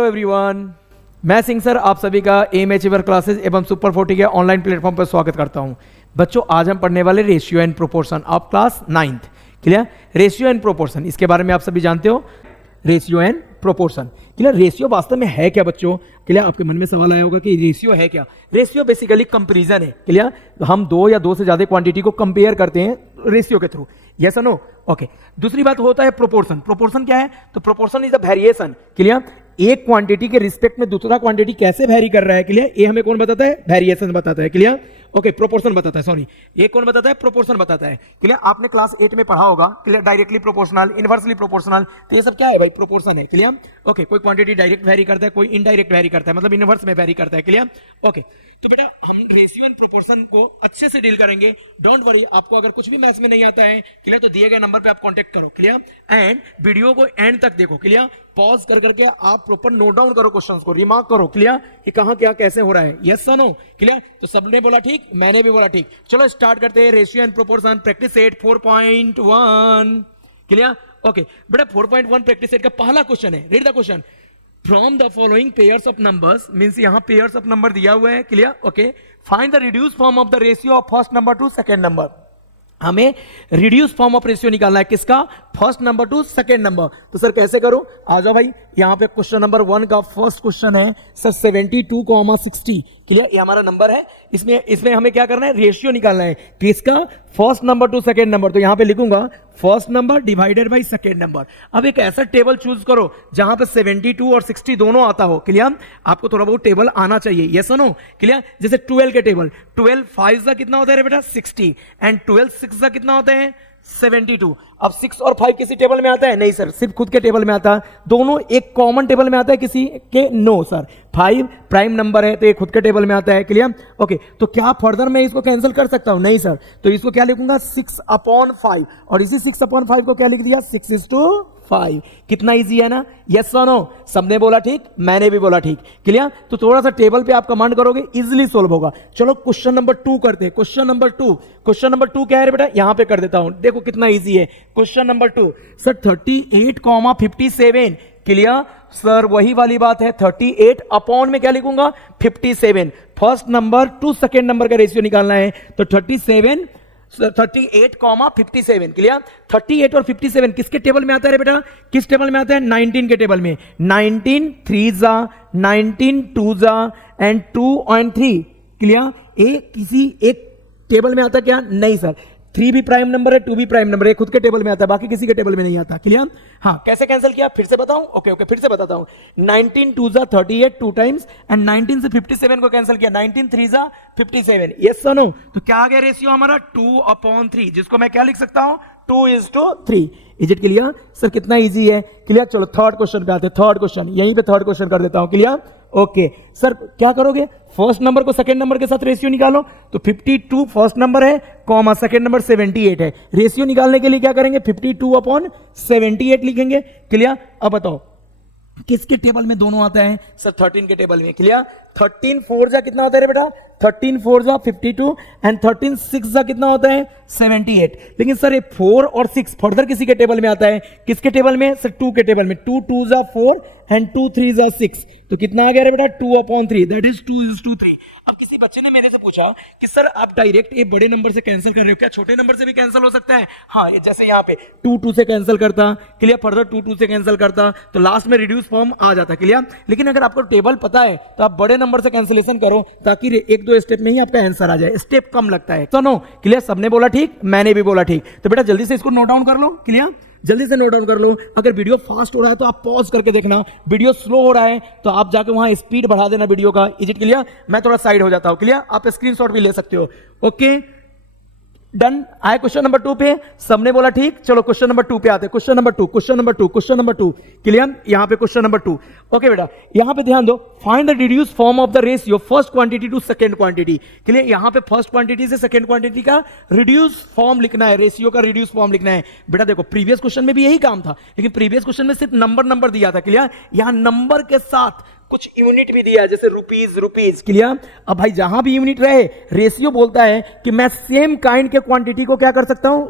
Hello everyone, मैं Singh sir आप सभी का एम अचीवर क्लासेस एवं सुपर 40 के ऑनलाइन प्लेटफॉर्म पर स्वागत करता हूं। बच्चों, आज हम पढ़ने वाले ratio and proportion of class 9th। Clear? Ratio and proportion, इसके बारे में आप सभी जानते हो। Ratio and proportion, clear? Ratio वास्तव में है क्या बच्चों? क्लियर? आपके मन में सवाल आया होगा कि रेशियो है क्या। रेशियो बेसिकली कंपैरिजन है। क्लियर? हम दो या दो से ज्यादा क्वांटिटी को कंपेयर करते हैं रेशियो के थ्रू। यस और नो? ओके। दूसरी बात होता है प्रोपोर्शन। प्रोपोर्शन क्या है? तो proportion is a variation. Clear? एक क्वांटिटी के रिस्पेक्ट में दूसरा क्वांटिटी कैसे वेरी कर रहा है। क्लियर? ये हमें कौन बताता है? वेरिएशन बताता है। क्लियर? ओके, प्रोपोर्शन बताता है, सॉरी, ये कौन बताता है? प्रोपोर्शन बताता है। क्लियर? आपने क्लास 8 में पढ़ा होगा। Clear? Directly proportional, inversely proportional, तो ये सब क्या है भाई? प्रोपोर्शन है। क्लियर? ओके, कोई क्वांटिटी डायरेक्ट वेरी करता है, कोई इनडायरेक्ट वेरी करता है, मतलब इनवर्स में वेरी करता है। क्लियर? ओके, तो बेटा हम रेशियो एंड प्रोपोर्शन को अच्छे से डील करेंगे। डोंट वरी, आपको अगर कुछ भी मैथ्स में नहीं आता है, क्लियर, तो दिए गए नंबर पे आप कांटेक्ट करो। क्लियर? एंड वीडियो को एंड तक देखो। क्लियर? पॉज कर करके आप प्रॉपर नोट डाउन करो, क्वेश्चंस को रिमार्क करो। क्लियर? कि कहां क्या कैसे हो रहा है। यस और नो? क्लियर? तो सबने बोला ठीक, मैंने भी बोला ठीक। चलो स्टार्ट करते हैं। Ratio and proportion practice set 4.1। Clear? Okay बेटा, 4.1 प्रैक्टिस सेट का पहला क्वेश्चन है। Read the question. From the following pairs of numbers, means यहां पेयर्स ऑफ नंबर दिया हुआ है। Clear? Okay, find the reduce form of the ratio of first number two second number. हमें reduce form of ratio निकालना है। किसका? First number two second number. तो sir कैसे करूं? आ जाओ भाई, यहां पे क्वेश्चन नंबर 1 का फर्स्ट क्वेश्चन है सर 72,60। क्लियर? ये हमारा नंबर है। इसमें हमें क्या करना है? रेशियो निकालना है। किसका? First number two second number. तो यहां पे लिखूंगा first number divided by second number. अब एक ऐसा टेबल चूज करो जहां पे 72 और 60 दोनों आता हो। क्लियर? आपको थोड़ा बहुत टेबल आना चाहिए। यस और नो? क्लियर? जैसे 12 के टेबल, 12 5 का कितना होता है बेटा? 60, एंड 12 6 का कितना होता है? 72। अब 6 और 5 किसी टेबल में आता है? नहीं सर, सिर्फ खुद के टेबल में आता है। दोनों एक कॉमन टेबल में आता है किसी के? नो सर, 5 प्राइम नंबर है तो ये खुद के टेबल में आता है। क्लियर? ओके, तो क्या फर्दर मैं इसको कैंसिल कर सकता हूं? नहीं सर, तो इसको क्या लिखूंगा? 6/5, और इसी 6/5 को क्या लिख दिया? 6:5। कितना इजी है ना? यस और नो? सबने बोला ठीक, मैंने भी बोला ठीक। क्लियर? तो थोड़ा सा टेबल पे आप कमांड करोगे, इजीली सोल्व होगा। चलो क्वेश्चन नंबर 2 करते हैं। क्वेश्चन नंबर 2, क्वेश्चन नंबर 2 क्या है बेटा? यहां पे कर देता हूं, देखो कितना इजी है। Question number 2 sir 38,57। Clear? Sir वही वाली बात है, 38 अपॉन में क्या लिखूंगा? 57। First number two second number का रेशियो निकालना है, तो 38,57। क्लियर? 38 और 57 किसके टेबल में आता है बेटा? किस टेबल में आता है? 19 के टेबल में। 19 3 19 2 एंड 2 और 3। क्लियर? किसी एक टेबल में आता है क्या? नहीं सर, 3 भी प्राइम नंबर है, 2 भी प्राइम नंबर है, खुद के टेबल में आता है, बाकी किसी के टेबल में नहीं आता। क्लियर? हाँ, कैसे कैंसिल किया फिर से बताऊं? ओके, फिर से बताता हूं। 19 2 38 2 टाइम्स, एंड 19 से 57 को कैंसिल किया। 19 3 57। यस और नो? तो क्या आ गया रेशियो हमारा? 2/3, जिसको मैं क्या लिख सकता हूं? 2:3। Is it clear? सर कितना इजी है। क्लियर? चलो थर्ड क्वेश्चन पे आते हैं। थर्ड क्वेश्चन, यहीं पे थर्ड क्वेश्चन कर देता हूं। क्लियर? ओके सर, क्या करोगे? फर्स्ट नंबर को सेकंड नंबर के साथ रेशियो निकालो। तो 52 फर्स्ट नंबर है, कॉमा सेकंड नंबर 78 है। रेशियो निकालने के लिए क्या करेंगे? 52/78 लिखेंगे। क्लियर? अब बताओ किसके टेबल में दोनों आता है? सर 13 के टेबल में। क्लियर? 13 4 कितना होता है बेटा? 13 4 52, एंड 13 6 कितना होता है? 78। लेकिन सर ये 4 और 6 फर्दर किसी के टेबल में आता है? किसके टेबल में? सर 2 के टेबल में। 2 2 4 एंड 2 3 6, तो कितना आ गया रे बेटा? 2/3, दैट इज 2:3। अब किसी बच्चे ने मेरे से पूछा कि सर आप डायरेक्ट ये बड़े नंबर से कैंसिल कर रहे हो, क्या छोटे नंबर से भी कैंसिल हो सकता है? हाँ, जैसे यहाँ पे 2 2 से कैंसिल करता। क्लियर? फर्दर 2 2 से कैंसिल करता, तो लास्ट में रिड्यूस फॉर्म आ जाता। क्लियर? लेकिन अगर आपको टेबल पता है तो आप बड़े नंबर से कैंसिलेशन करो, ताकि 1-2 स्टेप में ही आपका आंसर आ जाए। स्टेप कम लगता है। तो नो? क्लियर? सबने बोला ठीक, मैंने भी बोला ठीक। तो बेटा जल्दी से इसको नोट डाउन कर लो। क्लियर? जल्दी से नोट डाउन कर लो। अगर वीडियो फास्ट हो रहा है तो आप पॉज करके देखना, वीडियो स्लो हो रहा है तो आप जाके वहां स्पीड बढ़ा देना वीडियो का। Is it clear? मैं थोड़ा साइड हो जाता हूं। क्लियर? आप स्क्रीनशॉट भी ले सकते हो। Okay, done. आए क्वेश्चन नंबर 2 पे, सबने बोला ठीक। चलो क्वेश्चन नंबर 2 पे आते हैं। Question number 2, question number 2, question number 2। Clear? यहां पे क्वेश्चन नंबर 2। ओके बेटा, यहां पे ध्यान दो। Find the reduce form of the ratio first quantity to second quantity. Clear? यहां पे फर्स्ट क्वांटिटी से सेकंड क्वांटिटी का रिड्यूस फॉर्म लिखना है, रेशियो का रिड्यूस फॉर्म लिखना है। बेटा देखो, प्रीवियस क्वेश्चन में भी यही काम था, लेकिन प्रीवियस क्वेश्चन में सिर्फ नंबर दिया था। क्लियर? यहां नंबर के साथ कुछ यूनिट भी दिया है जैसे रुपीज रुपीज, क्लियर। अब भाई जहां भी यूनिट रहे, रेशियो बोलता है कि मैं सेम काइंड के क्वांटिटी को क्या कर सकता हूं,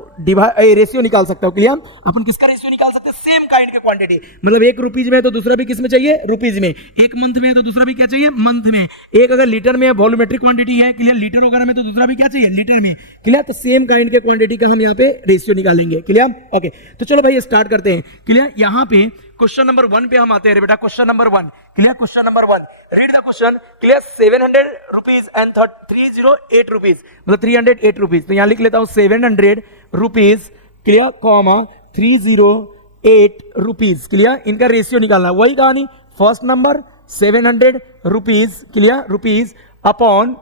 रेशियो निकाल सकता हूं, क्लियर। अपन किसका रेशियो निकाल सकते हैं, सेम काइंड के क्वांटिटी, मतलब एक रुपीज में तो दूसरा भी किस में चाहिए, रुपीज में, एक मंथ में तो दूसरा भी क्या चाहिए, मंथ में, एक अगर लीटर में वॉल्यूमेट्रिक क्वांटिटी है, क्लियर, लीटर वगैरह में तो दूसरा भी क्या चाहिए, लीटर में, क्लियर। तो सेम काइंड के क्वांटिटी का हम यहाँ पे रेशियो निकालेंगे, क्लियर। ओके, तो चलो भाई स्टार्ट करते हैं, क्लियर। यहाँ पे क्वेश्चन नंबर 1 पे हम आते हैं बेटा, question number 1, clear. Question number 1, read the question, clear. 700 rupees and 308 rupees, मतलब 308 रुपीज, तो यहां लिख लेता हूं 700 rupees, clear, comma 308 rupees, clear. इनका रेशियो निकालना, वही कहानी, first number 700 rupees, clear, rupees upon,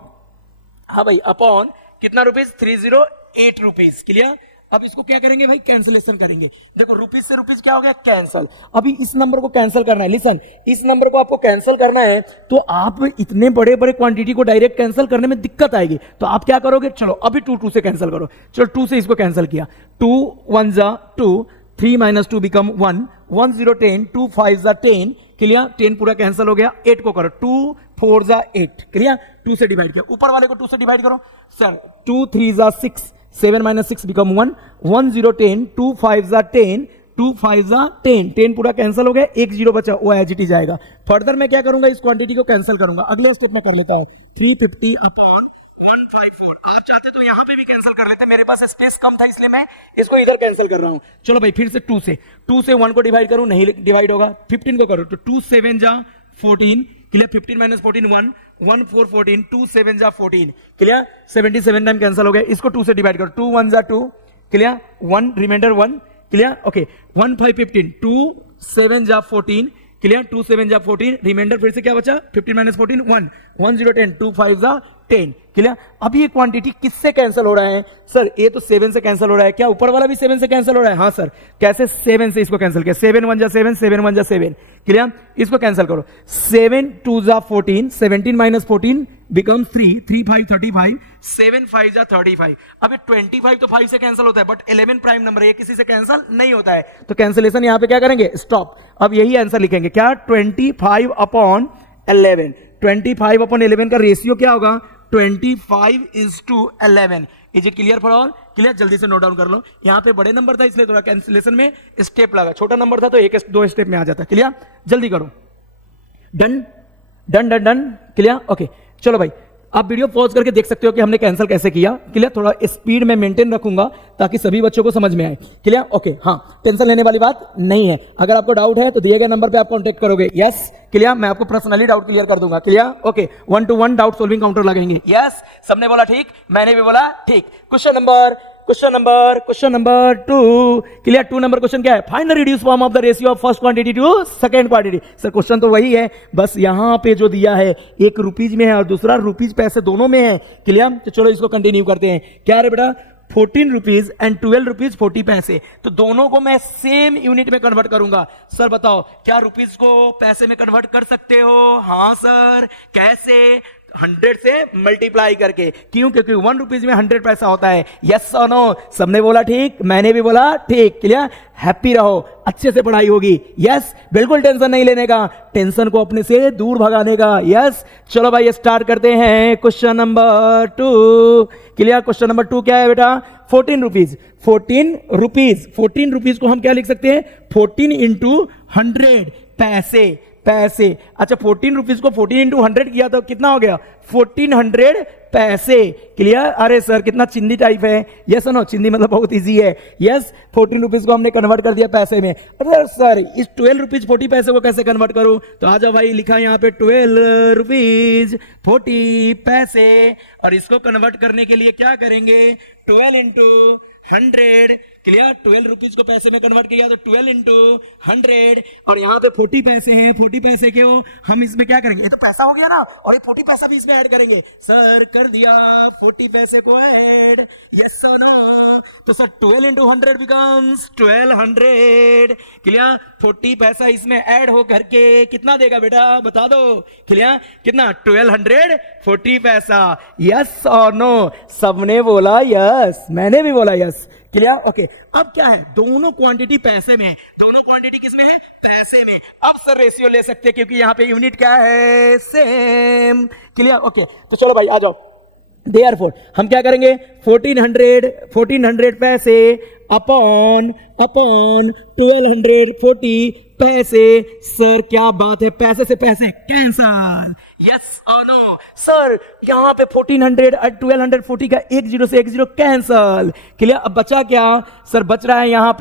हाँ भाई, अपॉन कितना रुपीज, 308 रुपीज, क्लियर। अब इसको क्या करेंगे भाई, कैंसिलेशन करेंगे। देखो रुपीज से रुपीज क्या हो गया, कैंसल। अभी इस नंबर को कैंसिल करना है, लिसन, इस नंबर को आपको कैंसिल करना है, तो आप इतने बड़े बड़े क्वांटिटी को डायरेक्ट कैंसिल करने में दिक्कत आएगी, तो आप क्या करोगे, चलो अभी 2 से कैंसिल करो, चलो 2 से इसको कैंसिल किया, 2 1 जा 2, 3 - 2 बिकम 1, 1 0 10, 2 5 जा 10, क्लियर, 10 पूरा कैंसिल हो गया। 8 को करो, 2 4 जा 8, क्लियर, 2 से डिवाइड किया, ऊपर वाले को 2 से डिवाइड करो सर, 2 3 जा 6, 7 - 6 बिकम 1, 1 0 10, 2 5 जा 10, 2 5 जा 10, 10 पूरा कैंसिल हो गया, 1 0 बचा, वो एज इट इज जाएगा। फर्दर मैं क्या करूंगा, इस क्वांटिटी को कैंसिल करूंगा, अगले स्टेप में कर लेता हूं, 350 अपॉन 154। आप चाहते तो यहां पे भी कैंसिल कर लेते, मेरे पास स्पेस कम था इसलिए मैं इसको इधर कैंसिल कर रहा हूं। चलो भाई फिर से 2 से 1 को डिवाइड करूं, नहीं डिवाइड होगा, 15 को करो, तो 2 7 जा 14, क्लियर, 15 - 14 1, 1 4 14, 2 7 जा 14, क्लियर, 77 टाइम कैंसिल हो गया। इसको 2 से डिवाइड करो, 2 1 जा 2, क्लियर, 1 रिमाइंडर 1, क्लियर, ओके, 1 5 15, 2 7 जा 14, क्लियर, 2 7 जा 14, रिमाइंडर फिर से क्या बचा, 15 - 14 1, 1 0 10, 2 5 जा 10, क्लियर। अब ये क्वांटिटी किससे कैंसिल हो रहा है, सर ये तो 7 से कैंसिल हो रहा है, क्या ऊपर वाला भी 7 से कैंसिल हो रहा है, हाँ सर, कैसे, 7 से इसको कैंसिल किया, 7 1 जा 7, 7 1 जा 7, क्लियर, इसको कैंसिल करो, 7 2 जा 14, 17 - 14 बिकम 3, 3 5 35, 7 5 जा 35। अब ये 25 तो 5 से कैंसिल होता है, बट 11 प्राइम नंबर है, ये किसी से कैंसिल नहीं होता है, तो कैंसिलेशन यहां पे क्या करेंगे, स्टॉप। अब यही आंसर लिखेंगे, क्या, 25 अपॉन 11, 25 अपॉन 11 का रेशियो क्या होगा, 25:11। Is it clear for all, clear, जल्दी से नोट डाउन कर लो। यहां पे बड़े नंबर था इसलिए थोड़ा कैंसिलेशन में स्टेप लगा, छोटा नंबर था तो 1-2 स्टेप में आ जाता, क्लियर, जल्दी करो, done done done done, clear, okay. चलो भाई आप वीडियो पॉज करके देख सकते हो कि हमने कैंसिल कैसे किया, क्लियर, थोड़ा स्पीड में मेंटेन रखूंगा ताकि सभी बच्चों को समझ में आए, क्लियर, ओके। हाँ, टेंशन लेने वाली बात नहीं है, अगर आपको डाउट है तो दिए गए नंबर पे आप कांटेक्ट करोगे, यस, क्लियर, मैं आपको पर्सनली डाउट क्लियर कर दूंगा, clear, okay. 1 to 1 doubt solving counter लगेंगे, यस, सबने बोला ठीक, मैंने भी बोला ठीक। Question number 2, clear, 2 number question क्या है, find the reduce form of the ratio of first quantity to second quantity. Sir question तो वही है, बस यहां पे जो दिया है एक रुपीज में है और दूसरा रुपीज पैसे दोनों में है, क्लियर। तो चलो इसको कंटिन्यू करते हैं, क्या रे बेटा, 14 रुपीज एंड 12 रुपीज 40 पैसे, तो दोनों को मैं सेम यूनिट में कन्वर्ट करूंगा। सर बताओ क्या रुपीज को पैसे में कन्वर्ट कर सकते हो, हाँ सर, कैसे, 100 से मल्टीप्लाई करके, क्यों, क्योंकि 1 रुपीज में 100 पैसा होता है, यस और नो, सबने बोला ठीक, मैंने भी बोला ठीक, क्लियर, हैप्पी रहो, अच्छे से पढ़ाई होगी, यस, बिल्कुल टेंशन नहीं लेने का, टेंशन को अपने से दूर भगाने का, यस। चलो भाई स्टार्ट करते हैं question number 2, clear. Question number 2 क्या है बेटा, 14 रुपीज, 14 रुपीज को हम क्या लिख सकते हैं, 14 इंटू 100 पैसे, अच्छा 14 रुपीज को 14 इंटू 100 किया तो कितना हो गया, 1400 पैसे, क्लियर। अरे सर कितना चिंदी टाइप है, यस नो, चिंदी मतलब बहुत इजी है, यस। 14 रुपीज को हमने कन्वर्ट कर दिया पैसे में। अरे सर इस 12 रुपीज 40 पैसे को कैसे कन्वर्ट करूं, तो आ जाओ भाई, लिखा यहाँ पे 12 रुपीज 40 पैसे, और इसको कन्वर्ट करने के लिए क्या करेंगे, 12 इंटू 100, क्लियर, 12 रुपीज को पैसे में कन्वर्ट किया तो 12 इंटू 100, और यहाँ पे 40 पैसे हैं, 40 पैसे के हो, हम इसमें क्या करेंगे, ये तो पैसा हो गया ना, और ये 40 पैसा भी इसमें ऐड करेंगे, सर कर दिया 40 पैसे को ऐड, यस और नो, तो सर 12 इंटू 100 बिकम्स 1200, क्लियर। 40 पैसा इसमें ऐड हो करके कितना देगा बेटा, बता दो, क्लियर, कितना, 1240 पैसा, यस और नो, सबने बोला यस, मैंने भी बोला यस, क्लियर? ओके, अब क्या है, दोनों क्वांटिटी पैसे में है, दोनों क्वांटिटी किस में है, पैसे में। अब सर रेशियो ले सकते हैं क्योंकि यहां पे यूनिट क्या है, सेम। क्लियर? ओके, तो चलो भाई आ जाओ। देयरफॉर हम क्या करेंगे, 1400 पैसे अपॉन 1240 पैसे। सर क्या बात है, पैसे से पैसे कैंसल, यस और नो। सर यहां पे 1400 और 1240 का एक जीरो से एक जीरो कैंसल। क्लियर? अब बचा क्या सर, बच रहा है यहां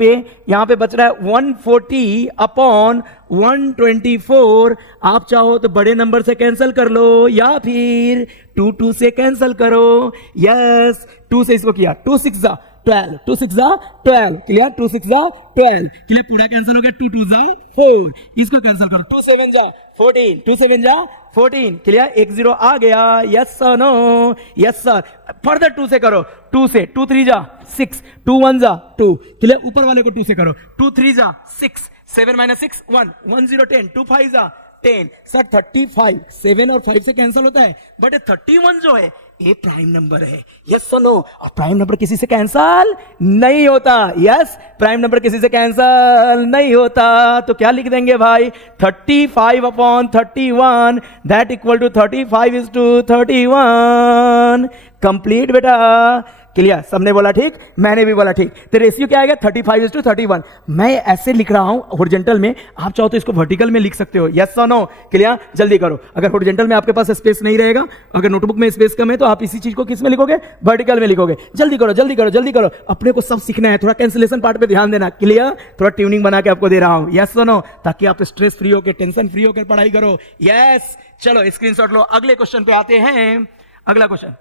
पे बच रहा है 140 अपॉन 124। आप चाहो तो बड़े नंबर से कैंसल कर लो या फिर 2 से कैंसल करो। यस, 2 से इसको किया, 2 6 जा 12, 2 6 जा 12। क्लियर? 2 6 जा 12। क्लियर? पूरा कैंसल हो गया। 2 2 जा 4, इसको कैंसल करो। 2 7 जा 14, 2 7 जा 14। क्लियर? एक जीरो आ गया, yes sir no, yes sir. Further 2 से करो, 2 से 2 3 जा 6, 2 1 जा 2। क्लियर? ऊपर वाले को 2 से करो, 2 3 जा 6, 7 - 6 1, 1 0 10, 2 5 जा 10। सर 35 7 और 5 से कैंसिल होता है, बट 31 जो है ये प्राइम नंबर है। यस सुनो, और प्राइम नंबर किसी से कैंसिल नहीं होता। यस, प्राइम नंबर किसी से कैंसिल नहीं होता। तो क्या लिख देंगे भाई, 35 upon 31 that equal to 35:31। Complete बेटा। क्लियर? सबने बोला ठीक, मैंने भी बोला ठीक। तो रेशियो क्या आएगा, 35:31। मैं ऐसे लिख रहा हूं हॉरिजॉन्टल में, आप चाहो तो इसको वर्टिकल में लिख सकते हो। यस और नो? क्लियर? जल्दी करो। अगर हॉरिजॉन्टल में आपके पास स्पेस नहीं रहेगा, अगर नोटबुक में स्पेस कम है, तो आप इसी चीज को किस में लिखोगे, वर्टिकल में लिखोगे। जल्दी करो जल्दी करो जल्दी करो, अपने को सब सीखना है। थोड़ा कैंसिलेशन पार्ट पे ध्यान देना। क्लियर? थोड़ा ट्यूनिंग बना के आपको दे रहा हूं। यस और नो? ताकि आप स्ट्रेस फ्री होकर, टेंशन फ्री होकर पढ़ाई करो। यस, चलो स्क्रीनशॉट लो। अगले क्वेश्चन पे आते हैं। अगला क्वेश्चन,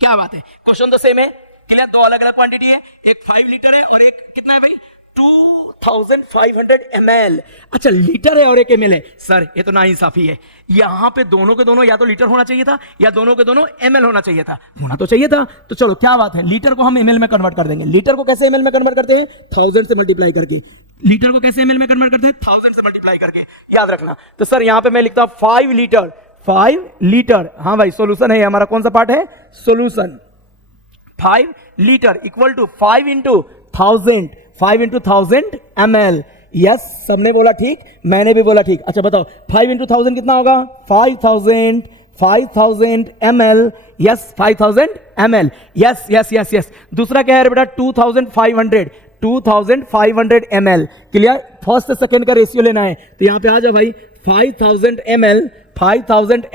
क्या बात है, क्वेश्चन तो सेम है। क्लियर? दो अलग अलग क्वांटिटी है, एक 5 लीटर है और एक कितना है भाई, 2500 ml। अच्छा, लीटर है और एक ml है। सर ये तो नाइंसाफी है, यहां पे दोनों के दोनों या तो लीटर होना चाहिए था या दोनों के दोनों ml होना चाहिए था। होना तो चाहिए था। तो चलो क्या बात है, लीटर को हम ml में कन्वर्ट कर देंगे। लीटर को कैसे ml में कन्वर्ट करते हैं, 1000 से मल्टीप्लाई करके। लीटर को कैसे ml में कन्वर्ट करते हैं, 1000 से मल्टीप्लाई करके, याद रखना। तो सर यहां पे मैं लिखता हूं 5 लीटर, 5 लीटर। हाँ भाई, सोल्यूशन है हमारा, कौन सा पार्ट है, solution. 5 litre equal to 5 into 1000 ml। Yes, सबने बोला ठीक, मैंने भी बोला ठीक। अच्छा बताओ, 5 इंटू 1000 कितना होगा, 5000 ml। Yes, 5000 ml। Yes yes yes yes. दूसरा क्या है बेटा, 2500 ml। क्लियर? फर्स्ट से सेकेंड का रेशियो लेना है, तो यहां पे आ जाओ भाई, 5000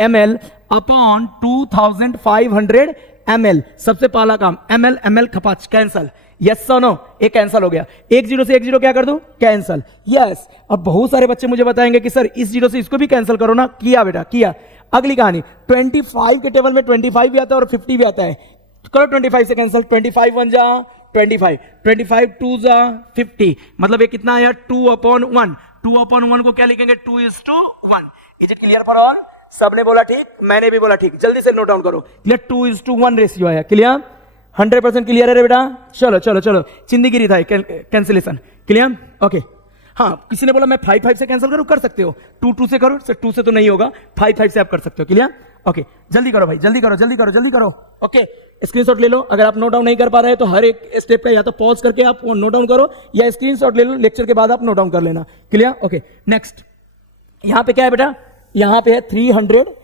ml अपॉन 2500 ml। सबसे पहला काम, ml खपाच कैंसल। यस सो नो, एक कैंसल हो गया। एक जीरो से एक जीरो क्या कर दूं, कैंसल। यस। अब बहुत सारे बच्चे मुझे बताएंगे कि सर इस जीरो से इसको भी कैंसिल करो ना। किया बेटा, किया। अगली कहानी, 25 के टेबल में 25 भी आता है और 50 भी आता है। करो 25 से कैंसिल, 25 1 जा 25, 25 2 जा 50। मतलब ये कितना आया, 2/1। 2/1 को क्या लिखेंगे, 2:1। Is it clear for all? सबने बोला ठीक, मैंने भी बोला ठीक। जल्दी से नोट डाउन करो। क्लियर? 2:1 रेशियो आया। क्लियर? 100% क्लियर है बेटा? चलो चलो चलो, चिंदीगिरी था कैंसिलेशन। क्लियर? ओके। हाँ, किसी ने बोला मैं 5 से कैंसिल करूं, कर सकते हो। 2 से करो, 2 से तो नहीं होगा, 5 से आप कर सकते हो। क्लियर? ओके, जल्दी करो भाई, जल्दी करो जल्दी करो जल्दी करो। ओके, स्क्रीनशॉट ले लो। अगर आप नोट डाउन नहीं कर पा रहे हैं तो हर एक स्टेप पे या तो पॉज करके आप नोट डाउन करो या स्क्रीनशॉट ले लो, लेक्चर के बाद आप नोट डाउन कर लेना। क्लियर? Okay, next. यहां पे क्या है बेटा, यहां पे है 300।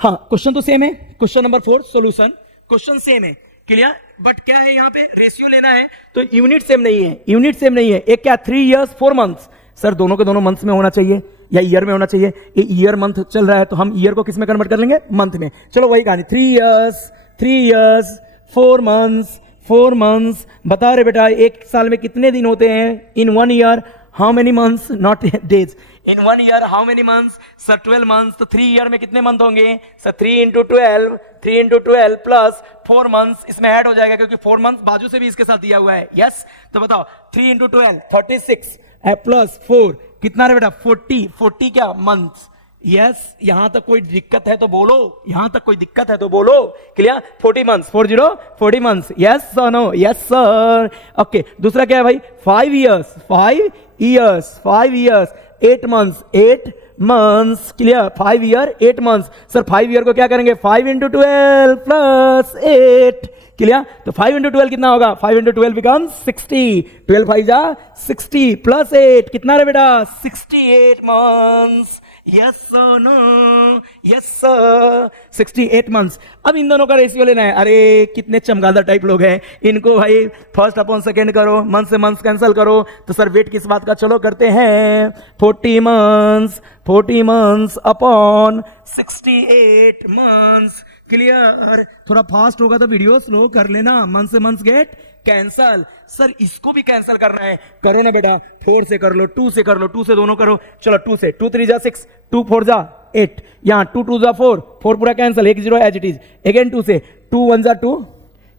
हाँ, क्वेश्चन तो सेम है, question number 4 solution, question same है। क्लियर? बट क्या है, यहां पे रेशियो लेना है तो यूनिट सेम नहीं है, यूनिट सेम नहीं है। एक क्या, 3 years 4 months। सर दोनों के दोनों मंथ्स में होना चाहिए या ईयर में होना चाहिए। ये ईयर मंथ चल रहा है तो हम ईयर को किस में कन्वर्ट कर लेंगे, मंथ में। चलो वही कहानी, 3 years 4 months। बता रहे बेटा एक साल में कितने दिन होते हैं, इन 1 year how many months, not days. In 1 year how many months, sir 12 months। तो 3 year में कितने मंथ होंगे, सर 3 into 12 प्लस 4 months इसमें ऐड हो जाएगा क्योंकि 4 months बाजू से भी इसके साथ दिया हुआ है। यस, तो बताओ 3 into 12 36 प्लस 4 कितना रे बेटा, 40 क्या मंथ्स। यस, यहां तक कोई दिक्कत है तो बोलो, यहां तक कोई दिक्कत है तो बोलो। Clear? 40 months, 40 months। Yes sir, no, yes sir. Okay, दूसरा क्या है भाई, 5 years 8 months 8 months, clear, 5 year 8 months. Sir 5 year को क्या करेंगे, 5 इंटू 12 प्लस 8, क्लियर। तो 5 इंटू 12 कितना होगा, 5 इंटू 12 बिकम 60, 12 5 जा 60 प्लस 8 कितना रे बेटा, 68 months. Yes sir, no, yes sir, 68 months. अब इन दोनों का रेशियो लेना है। अरे कितने चमगादड़ टाइप लोग हैं, इनको भाई फर्स्ट अपॉन सेकेंड करो, मंथ से मंथ कैंसिल करो। तो सर वेट किस बात का, चलो करते हैं 40 मंथ्स अपॉन 68 मंथ्स, क्लियर। थोड़ा फास्ट होगा तो वीडियो स्लो कर लेना, मंथ से मंथ गेट कैंसल। सर इसको भी कैंसिल करना है, करो ना बेटा, 4 से कर लो, 2 से कर लो, 2 से दोनों करो। चलो 2 से, 2 3 जा 6, 2 4 जा 8, यहाँ 2 2 जा 4, 4 पूरा cancel, 1 0 as it is. Again 2 से, 2 1 जा 2,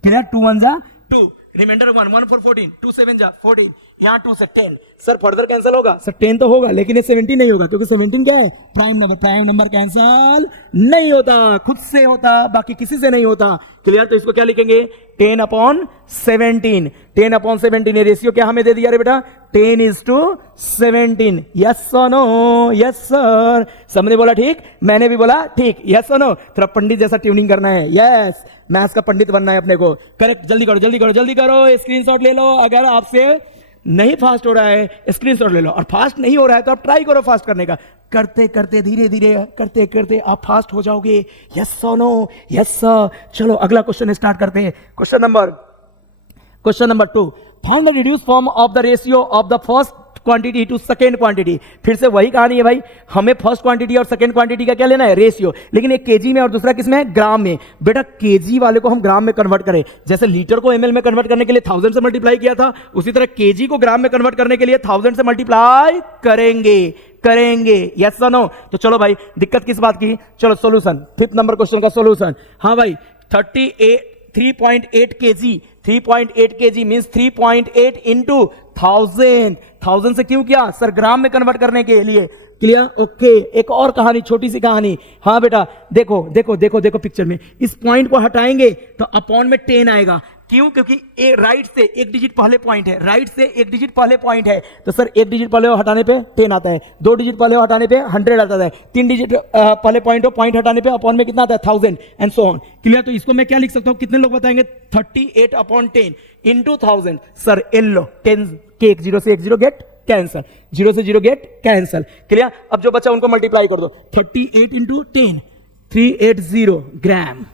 क्लियर, 2 1 जा 2, रिमाइंडर 1 1 4 14, 2 7 जा 14, यहाँ 2 से 10। सर फर्दर कैंसिल होगा, सर 10 तो होगा लेकिन ये 17 नहीं होगा, क्योंकि 17 क्या है, प्राइम नंबर कैंसिल नहीं होता, खुद से होता, बाकी किसी से नहीं होता, क्लियर। तो इसको क्या लिखेंगे, 10 अपॉन 17, 10 अपॉन 17। रेशियो क्या हमें दे दिया रे बेटा, 10:17। यस और नो, यस सर, सबने बोला ठीक, मैंने भी बोला ठीक, यस और नो। थोड़ा पंडित जैसा ट्यूनिंग करना है, यस, मैथ्स का पंडित बनना है अपने को, करेक्ट। जल्दी करो जल्दी करो जल्दी करो, स्क्रीनशॉट ले लो। अगर आपसे नहीं फास्ट हो रहा है स्क्रीनशॉट ले लो, और फास्ट नहीं हो रहा है तो आप ट्राई करो फास्ट करने का। करते करते धीरे धीरे करते करते आप फास्ट हो जाओगे। Yes sir, no, yes sir. चलो अगला क्वेश्चन स्टार्ट करते हैं। Question number 2, find the reduce form of the ratio of the first quantity to second quantity. फिर से वही कहानी है भाई, हमें फर्स्ट क्वांटिटी और सेकेंड क्वांटिटी का क्या लेना है, रेशियो। लेकिन एक केजी में और दूसरा किसमें है, ग्राम में। बेटा केजी वाले को हम ग्राम में कन्वर्ट करें, जैसे लीटर को एमएल में कन्वर्ट करने के लिए 1000 से मल्टीप्लाई किया था, उसी तरह केजी को ग्राम में कन्वर्ट करने के लिए 1000 से मल्टीप्लाई करेंगे। यस और नो। तो चलो भाई, दिक्कत किस बात की, चलो सॉल्यूशन, 5th नंबर क्वेश्चन का सॉल्यूशन। हाँ भाई, 3.8 केजी, 3.8 केजी मीन्स 3.8 इंटू 1000 से क्यों किया सर, ग्राम में कन्वर्ट करने के लिए, क्लियर, ओके। एक और कहानी, छोटी सी कहानी। हाँ बेटा देखो देखो देखो देखो पिक्चर में, इस पॉइंट को हटाएंगे तो अपॉन में 10 आएगा, क्यों, क्योंकि राइट से एक डिजिट पहले पॉइंट है, राइट से एक डिजिट पहले पॉइंट है, तो सर एक डिजिट पहले हटाने पे 10 आता है, 2 डिजिट पहले हटाने पे 100 आता है, 3 डिजिट पहले पॉइंट हटाने पे अपॉन में कितना आता है, 1000 एंड सो ऑन, क्लियर। तो इसको मैं क्या लिख सकता हूं, कितने लोग बताएंगे, 38 अपॉन 10 इंटू 1000। सर एल लो, 10 के 1 0 से 1 0 गेट कैंसल, 0 से 0 गेट कैंसल, क्लियर। अब जो बचा उनको मल्टीप्लाई कर दो, 38 इंटू 10, 380 ग्राम,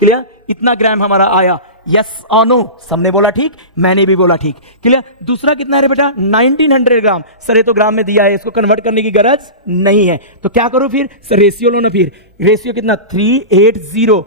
क्लियर, इतना ग्राम हमारा आया। यस और नो, सबने बोला ठीक, मैंने भी बोला ठीक, क्लियर। दूसरा कितना है बेटा, 1900 ग्राम। सर ये तो ग्राम में दिया है, इसको कन्वर्ट करने की गरज नहीं है, तो क्या करो फिर, सर रेशियो लो ना, फिर रेशियो कितना, 380।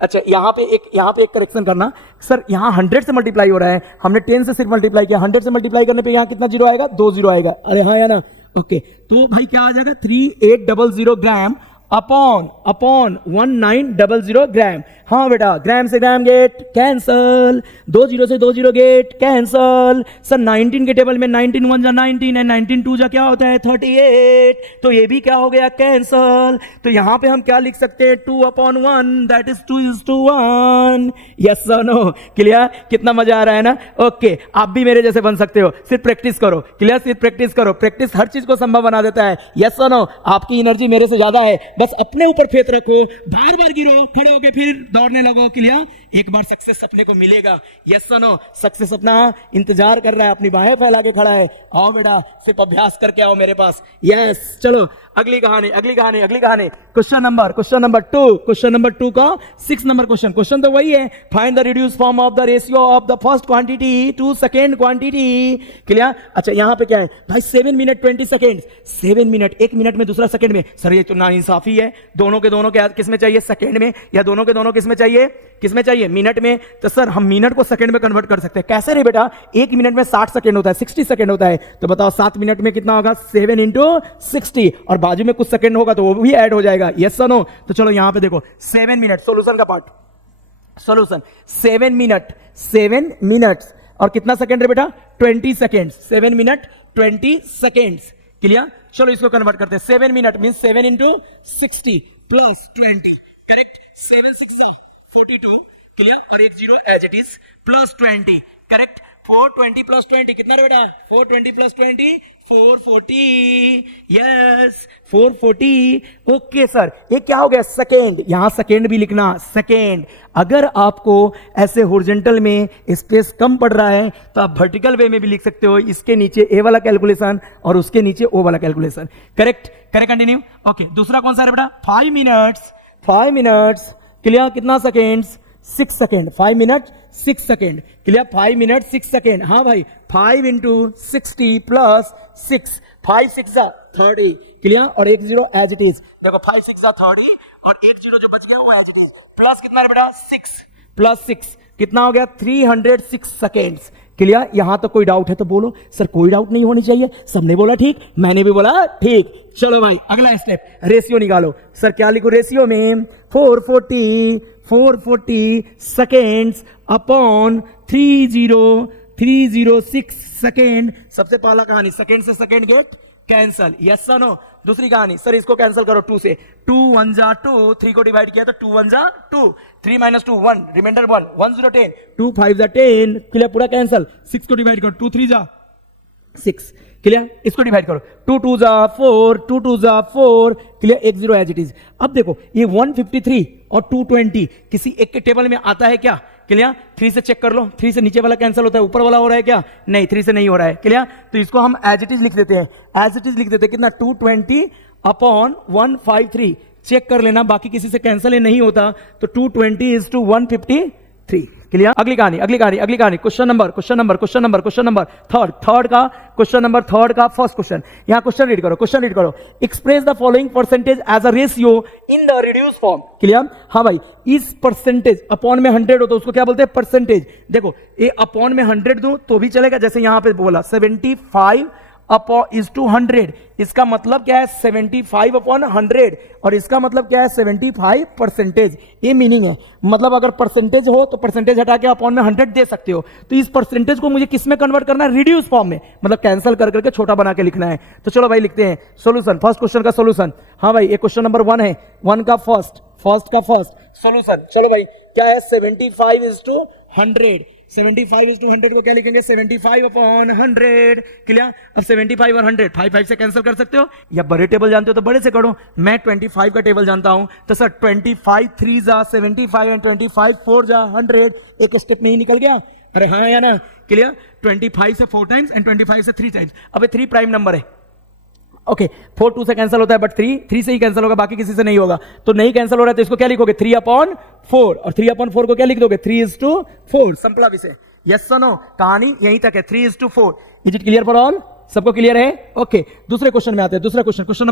अच्छा यहाँ पे एक करेक्शन करना, सर यहाँ 100 से मल्टीप्लाई हो रहा है, हमने 10 से सिर्फ मल्टीप्लाई किया, 100 से मल्टीप्लाई करने पे यहाँ कितना जीरो आएगा, 2 0 आएगा। अरे हाँ या ना, ओके। तो भाई क्या आ जाएगा, 3800 ग्राम अपॉन 1900 ग्राम। हाँ बेटा, ग्राम से ग्राम गेट कैंसल, 2 0 से 2 0 गेट कैंसल। सर 19 के टेबल में 19 1 जा 19 एंड 19 2 जा क्या होता है, 38, तो ये भी क्या हो गया, कैंसल। तो यहां पे हम क्या लिख सकते हैं, 2/1, दैट इज 2:1। यस और नो, क्लियर, कितना मजा आ रहा है ना, ओके। आप भी मेरे जैसे बन सकते हो, सिर्फ प्रैक्टिस करो, क्लियर, सिर्फ प्रैक्टिस करो, प्रैक्टिस हर चीज को संभव बना देता है। यस और नो, आपकी एनर्जी मेरे से ज्यादा है, बस अपने ऊपर फेथ रखो, बार बार गिरो, खड़े होके फिर दौड़ने लगो, क्लियर, एक बार सक्सेस अपने को मिलेगा। यस और नो, सक्सेस अपना इंतजार कर रहा है, अपनी बाहें फैला के खड़ा है। आओ बेटा, सिर्फ अभ्यास करके आओ मेरे पास। यस, चलो अगली कहानी। क्वेश्चन नंबर 2 का 6 नंबर क्वेश्चन तो वही है, find the reduce form of the ratio of the first quantity to second quantity, clear. अच्छा यहाँ पे क्या है भाई, 7 मिनट 20 सेकेंड, 7 मिनट, 1 मिनट में दूसरा सेकंड में। सर ये तो नाइंसाफी है, दोनों के दोनों किस में चाहिए, सेकंड में, या दोनों के दोनों किस में चाहिए, मिनट में। तो सर हम मिनट को सेकंड में कन्वर्ट कर सकते हैं, कैसे रे बेटा, 1 मिनट में 60 सेकंड होता है, 60 सेकंड होता है, तो बताओ 7 मिनट में कितना होगा, 7 इंटू 60, और बाजू में कुछ सेकंड होगा तो वो भी ऐड हो जाएगा। यस और नो। तो चलो यहां पे देखो, 7 मिनट, सॉल्यूशन का पार्ट, सॉल्यूशन 7 मिनट और कितना सेकंड है बेटा, 20 सेकंड, 7 मिनट 20 सेकंड, क्लियर। चलो इसको कन्वर्ट करते हैं, 7 minute mean 7 into 60 plus 20, correct, 7 6 42, clear, और 1 0 as it is, plus 20, correct, 420 plus 20 कितना रे बेटा? 420 प्लस 20 440, यस 440। ओके सर, ये क्या हो गया? सेकेंड। यहां सेकेंड भी लिखना, सेकेंड। अगर आपको ऐसे हॉरिजॉन्टल में स्पेस कम पड़ रहा है तो आप वर्टिकल वे में भी लिख सकते हो, इसके नीचे ए वाला कैलकुलेशन और उसके नीचे ओ वाला calculation. Correct, correct, continue. Okay, दूसरा कौन सा है बेटा? 5 मिनट्स, 5 मिनट्स क्लियर, कितना seconds? 6 second. 5 minute 6 second clear, 5 minute 6 second. हाँ भाई, 5 इंटू 60 प्लस 6, 5 6 30 क्लियर, और 1 0 एज इट इज। देखो 5 6 30 और 1 0 जो बच गया वो एज इट इज, प्लस कितना है बेटा? 6 प्लस 6 कितना हो गया? 306 सेकेंड्स क्लियर। यहां तो कोई डाउट है तो बोलो। सर कोई डाउट नहीं होनी चाहिए, सबने बोला ठीक, मैंने भी बोला ठीक। चलो भाई अगला स्टेप, रेशियो निकालो। सर क्या लिखो रेशियो में? 440 सेकेंड्स अपॉन 306 सेकेंड। सबसे पहला कहानी, सेकेंड से second get cancel, yes sir no. दूसरी कहानी, सर इसको कैंसिल करो 2 से, 2 1 जा 2, 3 को डिवाइड किया तो 2 1 जा 2, 3 minus 2 1, रिमाइंडर 1, 1 0 10, 2 5 जा 10 क्लियर, पूरा कैंसल। 6 को डिवाइड करो, 2 3 जा 6 क्लियर, इसको डिवाइड करो, 2 2 जा 4, 2 2 जा 4 क्लियर, 1 0 एज इट इज। अब देखो ये 153 और 220 किसी एक के टेबल में आता है क्या? क्लियर, 3 से चेक कर लो, 3 से नीचे वाला कैंसिल होता है, ऊपर वाला हो रहा है क्या? नहीं, 3 से नहीं हो रहा है क्लियर। तो इसको हम एज इट इज लिख देते हैं, एज इट इज लिख देते हैं। कितना? 220 अपॉन 153, चेक कर लेना, बाकी किसी से कैंसिल नहीं होता तो 220 इज टू 153 क्लियर। अगली कहानी, क्वेश्चन नंबर थर्ड का क्वेश्चन नंबर थर्ड का फर्स्ट क्वेश्चन। यहां क्वेश्चन रीड करो। Express the following percentage as a ratio in the reduce form clear. हाँ भाई, इस परसेंटेज अपॉन में 100 हो तो उसको क्या बोलते हैं? परसेंटेज। देखो ये अपॉन में 100 दूं तो भी चलेगा, जैसे यहां पे बोला 75 अपॉन इज टू 100, इसका मतलब क्या है? 75 अपॉन 100, और इसका मतलब क्या है? 75 परसेंटेज। ये मीनिंग है, मतलब अगर परसेंटेज हो तो परसेंटेज हटा के अपॉन में 100 दे सकते हो। तो इस परसेंटेज को मुझे किस में कन्वर्ट करना है? रिड्यूस फॉर्म में, मतलब कैंसिल कर करके छोटा बना के लिखना है। तो चलो भाई लिखते हैं सॉल्यूशन, फर्स्ट क्वेश्चन का सॉल्यूशन। हाँ भाई, ये क्वेश्चन नंबर 1 है, 1 का फर्स्ट सॉल्यूशन। चलो भाई क्या है? 75 इज टू 100, 75 इज टू 100 को क्या लिखेंगे? 75 अपॉन 100 क्लियर। अब 75 और 100 5 से कैंसिल कर सकते हो, या बड़े टेबल जानते हो तो बड़े से करो। मैं 25 का टेबल जानता हूं, तो सर 25 3 जा 75 एंड 25 4 जा 100, एक स्टेप में ही निकल गया। अरे हाँ या ना क्लियर। 25 से 4 टाइम्स एंड 25 से 3 टाइम्स। अब 3 प्राइम नंबर है, ओके 4 2 से कैंसिल होता है, बट 3 से ही कैंसिल होगा, बाकी किसी से नहीं होगा। तो नहीं कैंसिल हो रहा है तो इसको क्या लिखोगे? 3 अपॉन 4, और 3 अपॉन 4 को क्या लिख दोगे? 3 इज टू 4, संपला विषय। यस सर नो, कहानी यहीं तक है, 3 is to 4। Is it clear for all? सबको क्लियर है? ओके, दूसरे क्वेश्चन में आते हैं। दूसरा क्वेश्चन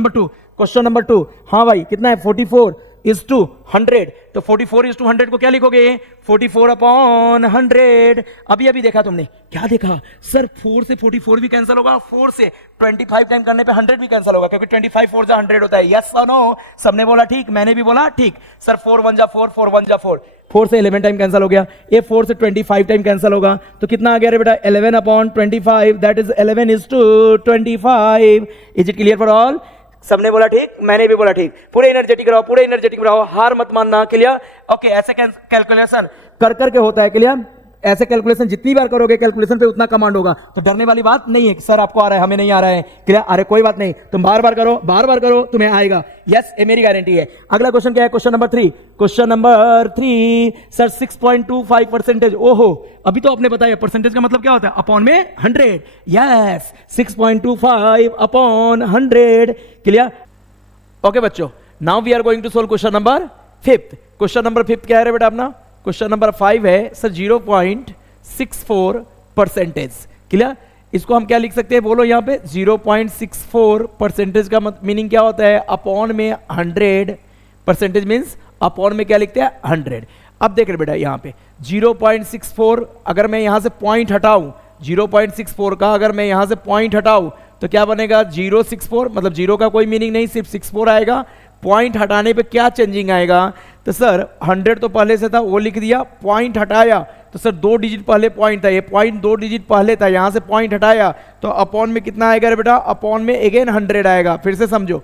नंबर 2। हाँ भाई, कितना है? 44 इज टू 100, तो 44 इज टू 100 को क्या लिखोगे? 44 अपॉन 100। अभी देखा तुमने, क्या देखा? सर 4 से 44 भी कैंसिल होगा, 4 से 25 टाइम करने पे 100 भी कैंसिल होगा, क्योंकि 25 4 जा 100 होता है। यस और नो, सबने बोला ठीक, मैंने भी बोला ठीक। सर 4 1 जा 4, 4 1 जा 4, 4 से 11 टाइम कैंसिल हो गया। ये 4 से 25 टाइम कैंसिल होगा, तो कितना आ गया रे बेटा? 11 upon 25, that is 11 is to 25। Is it clear for all? सबने बोला ठीक, मैंने भी बोला ठीक। पूरे एनर्जेटिक रहो, हार मत मानना क्लियर। ओके, ऐसे कैलकुलेशन कर करके होता है क्लियर। ऐसे कैलकुलेशन जितनी बार करोगे कैलकुलेशन पे उतना कमांड होगा, तो डरने वाली बात नहीं है कि सर आपको आ रहा है हमें नहीं आ रहा है क्लियर। अरे कोई बात नहीं, तुम बार बार करो तुम्हें आएगा। यस, ये मेरी गारंटी है। अगला क्वेश्चन क्या है? Question number 3 sir 6.25 percentage. ओहो, अभी तो आपने बताया परसेंटेज का मतलब क्या होता है? अपॉन में 100। Yes, 6.25 upon 100 clear. ओके बच्चों, now we are going to solve question number 5। Question number 5 क्या है बेटा अपना? क्वेश्चन नंबर 5 है सर 0.64 परसेंटेज क्लियर। इसको हम क्या लिख सकते हैं बोलो यहाँ पे? 0.64 परसेंटेज का मीनिंग क्या होता है? अपॉन में 100, परसेंटेज मीन्स अपॉन में क्या लिखते हैं? 100। अब देख रहे बेटा यहाँ पे 0.64, अगर मैं यहाँ से पॉइंट हटाऊं 0.64 का, अगर मैं यहाँ से पॉइंट हटाऊं तो क्या बनेगा? 064, मतलब 0 का कोई मीनिंग नहीं, सिर्फ 64 आएगा। पॉइंट हटाने पे क्या चेंजिंग आएगा? तो सर 100 तो पहले से था, वो लिख दिया। पॉइंट हटाया तो सर 2 डिजिट पहले पॉइंट था, ये पॉइंट 2 डिजिट पहले था, यहां से पॉइंट हटाया तो अपॉन में कितना आएगा रे बेटा? अपॉन में अगेन 100 आएगा। फिर से समझो,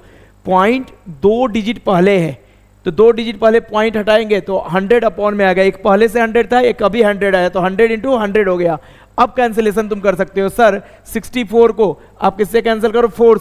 पॉइंट 2 डिजिट पहले है, तो 2 डिजिट पहले पॉइंट हटाएंगे तो 100 अपॉन में आएगा। एक पहले से 100 था, एक अभी 100 आया, तो 100 इंटू 100 हो गया। अब कैंसिलेशन तुम कर सकते हो सर 64 को आप किससे कैंसिल करो 4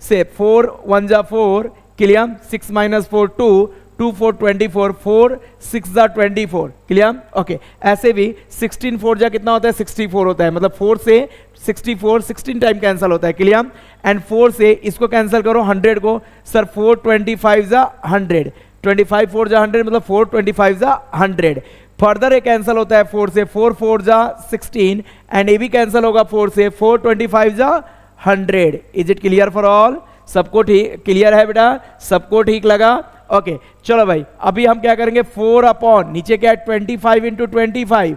से 4 1 जा 4 क्लियर 6 माइनस 4 2 2 4 24 4 6 जा 24 क्लियर ओके ऐसे भी 16 4 जा कितना होता है 64 होता है मतलब 4 से 64 16 टाइम कैंसिल होता है क्लियर एंड 4 से इसको कैंसिल करो 100 को सर 4 25 जा 100 25 4 जा 100 मतलब 4 25 जा 100 फर्दर ये कैंसिल होता है 4 से 4 4 जा 16 एंड ये भी कैंसिल होगा 4 से 4 25 जा 100 is it clear for all सबको ठीक क्लियर है बेटा सबको ठीक लगा ओके चलो भाई अभी हम क्या करेंगे 4 अपॉन नीचे क्या है 25 इंटू 25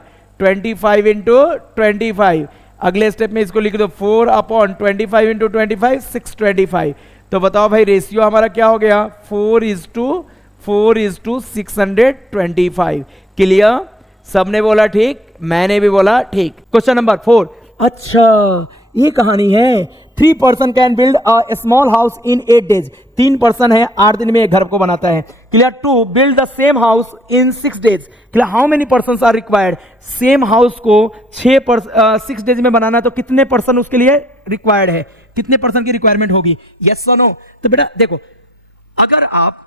इंटू 25 अगले स्टेप में इसको लिख दो 4 अपॉन 25 इंटू 25 625 तो बताओ भाई रेशियो हमारा क्या हो गया 4:625 क्लियर सबने बोला ठीक मैंने भी बोला ठीक क्वेश्चन नंबर 4 अच्छा ये कहानी है 3 person can build a small house in 8 days 3 person है 8 दिन में एक घर को बनाता है clear to build the same house in 6 days clear how many person are required same house को 6 डेज में बनाना तो कितने पर्सन उसके लिए रिक्वायर्ड है कितने पर्सन की रिक्वायरमेंट होगी यस और नो तो बेटा देखो अगर आप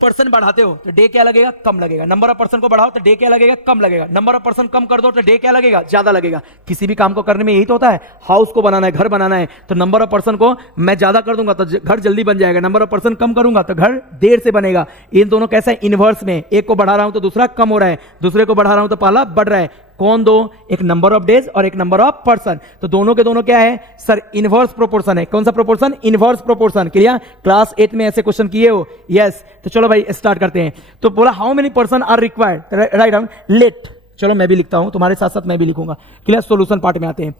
पर्सन बढ़ाते हो तो डे क्या लगेगा कम लगेगा नंबर ऑफ पर्सन को बढ़ाओ तो डे क्या लगेगा कम लगेगा नंबर ऑफ पर्सन कम कर दो तो डे क्या लगेगा ज्यादा लगेगा किसी भी काम को करने में यही तो होता है हाउस को बनाना है घर बनाना है तो नंबर ऑफ पर्सन को मैं ज्यादा कर दूंगा तो घर जल्दी बन जाएगा नंबर ऑफ पर्सन कम करूंगा तो घर देर से बनेगा इन दोनों कैसा है इनवर्स में एक को बढ़ा रहा हूं तो दूसरा कम हो रहा है दूसरे को बढ़ा रहा हूं तो पहला बढ़ रहा है कौन दो एक नंबर ऑफ डेज और एक नंबर ऑफ पर्सन तो दोनों के दोनों क्या है सर इनवर्स प्रोपोर्शन है कौन सा proportion inverse proportion clear class 8 में ऐसे क्वेश्चन किए हो यस तो चलो भाई स्टार्ट करते हैं तो बोला how many person are required write down let चलो मैं भी लिखता हूं तुम्हारे साथ साथ मैं भी लिखूंगा क्लियर सॉल्यूशन पार्ट में आते हैं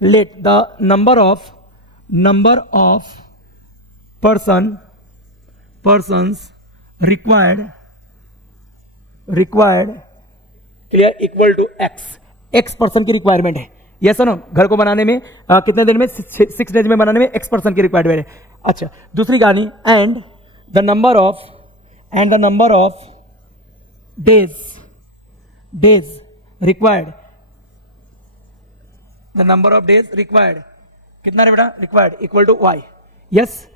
let the number of persons required clear equal to X person की रिक्वायरमेंट है यस नो घर को बनाने में कितने दिन में 6 डेज में बनाने में एक्स पर्सन की रिक्वायरमेंट है अच्छा दूसरी कहानी and the number of days required the number of days required कितना है बेटा required equal to Y yes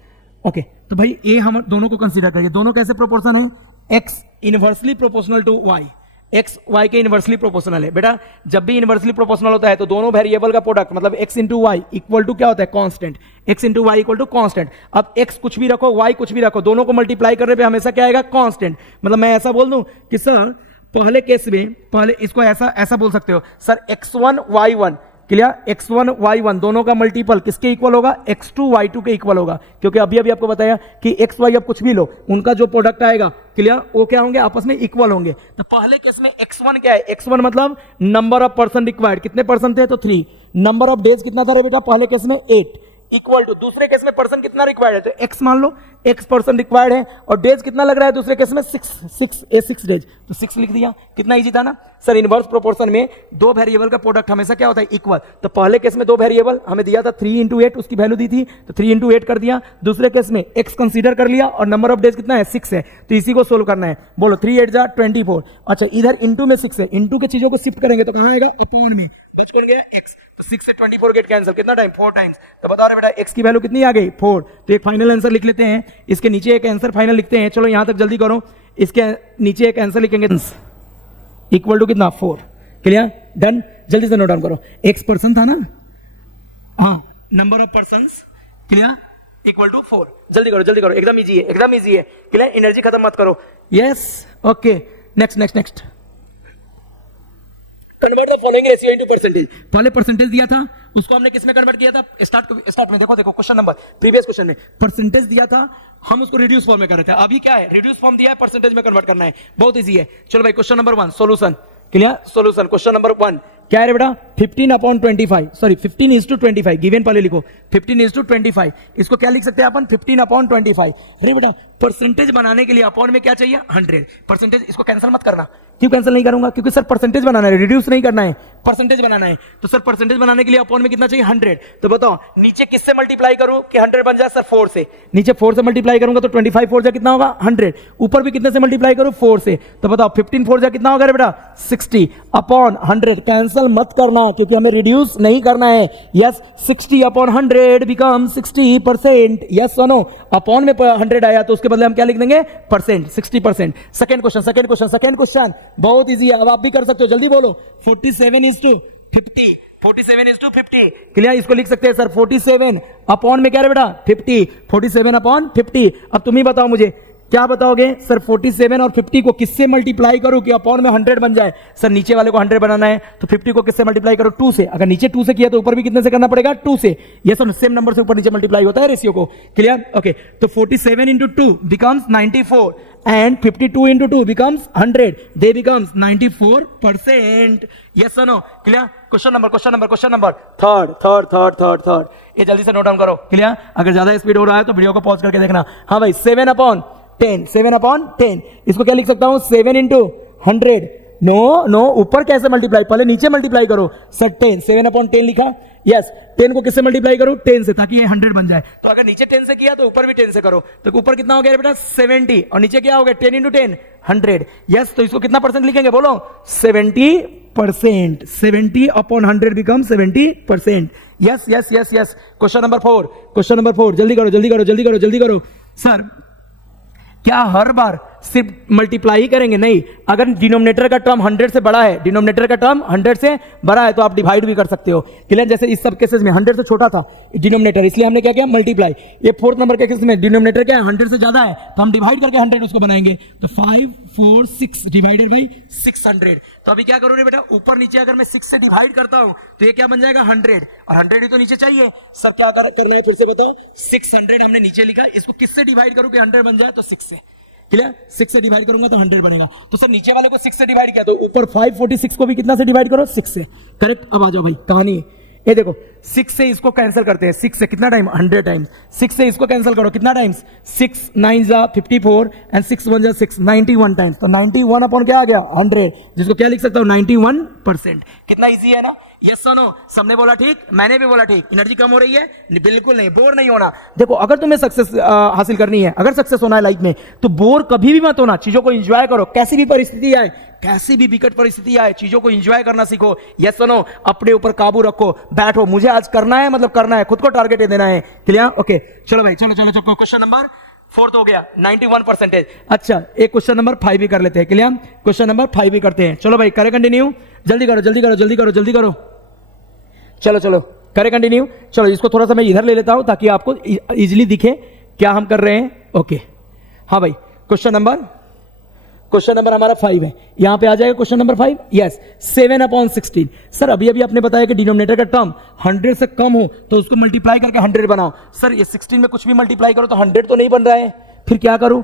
okay तो भाई ये हम दोनों को कंसीडर करिए दोनों कैसे प्रोपोर्शन है X inversely proportional to Y X Y के इनवर्सली प्रोपोर्शनल है बेटा जब भी इनवर्सली प्रोपोर्शनल होता है तो दोनों वेरिएबल का प्रोडक्ट मतलब X into Y equal to क्या होता है constant X into Y equal to constant अब एक्स कुछ भी रखो वाई कुछ भी रखो दोनों को मल्टीप्लाई करने पे हमेशा क्या आएगा कांस्टेंट मतलब मैं ऐसा बोल दूं कि सर पहले केस में पहले इसको ऐसा बोल सकते हो sir x1 y1 clear x1 y1 दोनों का मल्टीपल किसके इक्वल होगा x2 y2 के इक्वल होगा क्योंकि अभी आपको बताया कि x y अब कुछ भी लो उनका जो प्रोडक्ट आएगा क्लियर वो क्या होंगे आपस में इक्वल होंगे तो पहले केस में x1 क्या है x1 मतलब नंबर ऑफ पर्सन रिक्वायर्ड कितने पर्सन थे तो 3 नंबर ऑफ डेज कितना था रे बेटा पहले केस में 8 इक्वल टू दूसरे केस में पर्सन कितना रिक्वायर्ड है तो x मान लो x पर्सन रिक्वायर्ड है और डेज कितना लग रहा है दूसरे केस में 6 डेज तो 6 लिख दिया कितना इजी था ना सर इनवर्स प्रोपोर्शन में दो वेरिएबल का प्रोडक्ट हमेशा क्या होता है इक्वल तो पहले केस में दो वेरिएबल हमें दिया था 3 into 8 उसकी वैल्यू दी थी तो 3 into 8 कर दिया दूसरे केस में x कंसीडर कर लिया और नंबर ऑफ डेज कितना है 6 है तो इसी को सोल्व करना है बोलो 3 8 जा 24 अच्छा इधर इंटू में 6 है इंटू के चीजों को शिफ्ट करेंगे तो कहां आएगा अपॉन में बच कौन गया x तो 6 से 24 गेट कैंसिल कितना टाइम 4 टाइम्स तो बताओ रे बेटा x की वैल्यू कितनी आ गई 4 तो एक फाइनल आंसर लिख लेते हैं इसके नीचे एक आंसर फाइनल लिखते हैं चलो यहां तक जल्दी करो इसके नीचे एक आंसर लिखेंगे इक्वल टू कितना 4 क्लियर डन जल्दी से नोट डाउन करो x पर्सन था ना हाँ number of persons clear equal to 4 जल्दी करो एकदम इजी है क्लियर एनर्जी खत्म मत करो yes okay next convert the following ratio into percentage पहले परसेंटेज दिया था उसको हमने किस में कन्वर्ट किया था स्टार्ट में देखो क्वेश्चन नंबर प्रीवियस क्वेश्चन में परसेंटेज दिया था हम उसको रिड्यूस फॉर्म में कर रहे थे अभी क्या है रिड्यूस फॉर्म दिया है परसेंटेज में कन्वर्ट करना है बहुत इजी है चलो भाई question number 1 solution clear solution question number 1 क्या है बेटा 15/25, सॉरी 15:25, गिवन पहले लिखो 15:25, इसको क्या लिख सकते हैं अपन 15/25। अरे बेटा परसेंटेज बनाने के लिए अपॉन में क्या चाहिए 100 परसेंटेज, इसको कैंसिल मत करना। क्यों कैंसिल नहीं करूंगा, क्योंकि सर परसेंटेज बनाना है, रिड्यूस नहीं करना है, परसेंटेज बनाना है। तो सर परसेंटेज बनाने के लिए अपॉन में कितना चाहिए 100, तो बताओ नीचे किससे मल्टीप्लाई करूं कि 100 बन जाए, सर 4 से, नीचे 4 से मल्टीप्लाई करूंगा तो 25 4 जा कितना होगा 100, ऊपर भी कितने से मल्टीप्लाई करूं 4 से, तो बताओ 15 4 जा कितना होगा रे बेटा 60 अपॉन 100, कैंसिल मत करना क्योंकि हमें रिड्यूस नहीं करना है। Yes 60 upon 100 become 60%, yes no, upon में 100 आया तो उसके बदले हम क्या लिख देंगे परसेंट, 60%। सेकंड क्वेश्चन बहुत इजी है, अब आप भी कर सकते हो, जल्दी बोलो 47:50, 47:50 क्लियर, इसको लिख सकते हैं सर 47 अपॉन में क्या है बेटा 50, 47/50। अब तुम ही बताओ मुझे क्या बताओगे सर 47 और 50 को किससे मल्टीप्लाई करूं कि अपॉन में 100 बन जाए। सर नीचे वाले को 100 बनाना है तो 50 को किससे मल्टीप्लाई करो 2 से, अगर नीचे 2 से किया तो ऊपर भी कितने से करना पड़ेगा 2 से। ये सब सेम नंबर से ऊपर नीचे मल्टीप्लाई होता है रेशियो को, क्लियर ओके। तो 47 × 2 becomes 94 and 52 × 2 becomes 100, they becomes 94%, yes or no, clear। Question number third, ये जल्दी से नोट डाउन करो, क्लियर। अगर ज्यादा स्पीड हो रहा है तो वीडियो को पॉज करके देखना। हाँ भाई 7/10, इसको क्या लिख सकता हूं 7 × 100, नो ऊपर कैसे मल्टीप्लाई, पहले नीचे मल्टीप्लाई करो सर 10, 7/10 लिखा, यस 10 को किससे मल्टीप्लाई करो 10 से, ताकि ये 100 बन जाए। तो अगर नीचे 10 से किया तो ऊपर भी 10 से करो, तो ऊपर कितना हो गया बेटा 70 और नीचे क्या हो गया 10 × 10 100, यस। तो इसको कितना परसेंट लिखेंगे बोलो 70%, 70/100 बिकम 70%, यस। क्वेश्चन नंबर 4, जल्दी करो सर। क्या हर बार सिर्फ मल्टीप्लाई ही करेंगे, नहीं, अगर डिनोमिनेटर का टर्म 100 से बड़ा है, डिनोमिनेटर का टर्म 100 से बड़ा है तो आप डिवाइड भी कर सकते हो, क्लियर। जैसे इस सब केसेस में 100 से छोटा था डिनोमिनेटर, इसलिए हमने क्या किया मल्टीप्लाई। ये 4th नंबर के केस में डिनोमिनेटर क्या है 100 से ज्यादा है तो हम डिवाइड करके 100 उसको बनाएंगे, तो 5 4 6 डिवाइडेड बाई 600। तो अभी क्या करोगे बेटा ऊपर नीचे अगर मैं 6 से डिवाइड करता हूं तो ये क्या बन जाएगा 100, और 100 ही तो नीचे चाहिए। सर क्या करना है फिर से बताओ, 600 हमने नीचे लिखा, इसको किससे डिवाइड करूं कि 100 बन जाए, तो 6 से, क्लियर। 6 से डिवाइड करूंगा तो 100 बनेगा, तो सर नीचे वाले को 6 से डिवाइड किया तो ऊपर 546 को भी कितना से डिवाइड करो 6 से, करेक्ट। अब आ जाओ भाई कहानी, ये देखो 6 से इसको कैंसिल करते हैं, 6 से कितना टाइम 100 टाइम्स, 6 से इसको कैंसिल करो कितना टाइम्स 6 9 जा 54 एंड 6 1 जा 6, 91 टाइम्स, तो 91 अपॉन क्या आ गया 100, जिसको क्या लिख सकता हूं 91%। कितना इजी है ना, यस और नो, सबने बोला ठीक, मैंने भी बोला ठीक। एनर्जी कम हो रही है, बिल्कुल नहीं, बोर नहीं होना। देखो अगर तुम्हें सक्सेस हासिल करनी है, अगर सक्सेस होना है लाइफ में तो बोर कभी भी मत होना, चीजों को एंजॉय करो, कैसी भी परिस्थिति आए, कैसी भी विकट परिस्थिति आए, चीजों को एंजॉय करना सीखो, यस और नो, अपने ऊपर काबू रखो, बैठो, मुझे आज करना है मतलब करना है, खुद को टारगेट देना है, क्लियर ओके। चलो भाई चलो क्वेश्चन नंबर 4 हो गया 91%। अच्छा एक क्वेश्चन नंबर 5 भी कर लेते हैं, क्लियर, क्वेश्चन नंबर 5 भी करते हैं। चलो भाई करे कंटिन्यू, जल्दी करो, चलो करे कंटिन्यू। चलो इसको थोड़ा सा मैं इधर ले लेता हूं ताकि आपको इजीली दिखे क्या हम कर रहे हैं, ओके। हाँ भाई क्वेश्चन नंबर हमारा 5 है, यहां पे आ जाएगा क्वेश्चन नंबर 5, यस 7/16। सर अभी आपने बताया कि डिनोमिनेटर का टर्म 100 से कम हो तो उसको मल्टीप्लाई करके 100 बनाओ। सर ये 16 में कुछ भी मल्टीप्लाई करो तो 100 तो नहीं बन रहा है, फिर क्या करूं,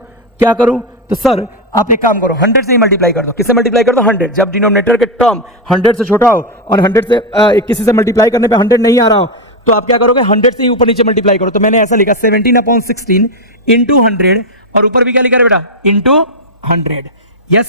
तो सर आप एक काम करो 100 से ही मल्टीप्लाई कर दो। किससे मल्टीप्लाई कर दो 100, जब डिनोमिनेटर के टर्म 100 से छोटा हो और 100 से किसी से मल्टीप्लाई करने पे 100 नहीं आ रहा हो तो आप क्या करोगे 100 से ही ऊपर नीचे मल्टीप्लाई करो। तो मैंने ऐसा लिखा 17/16 इंटू 100, और ऊपर भी क्या लिखा है बेटा इंटू 100, यस।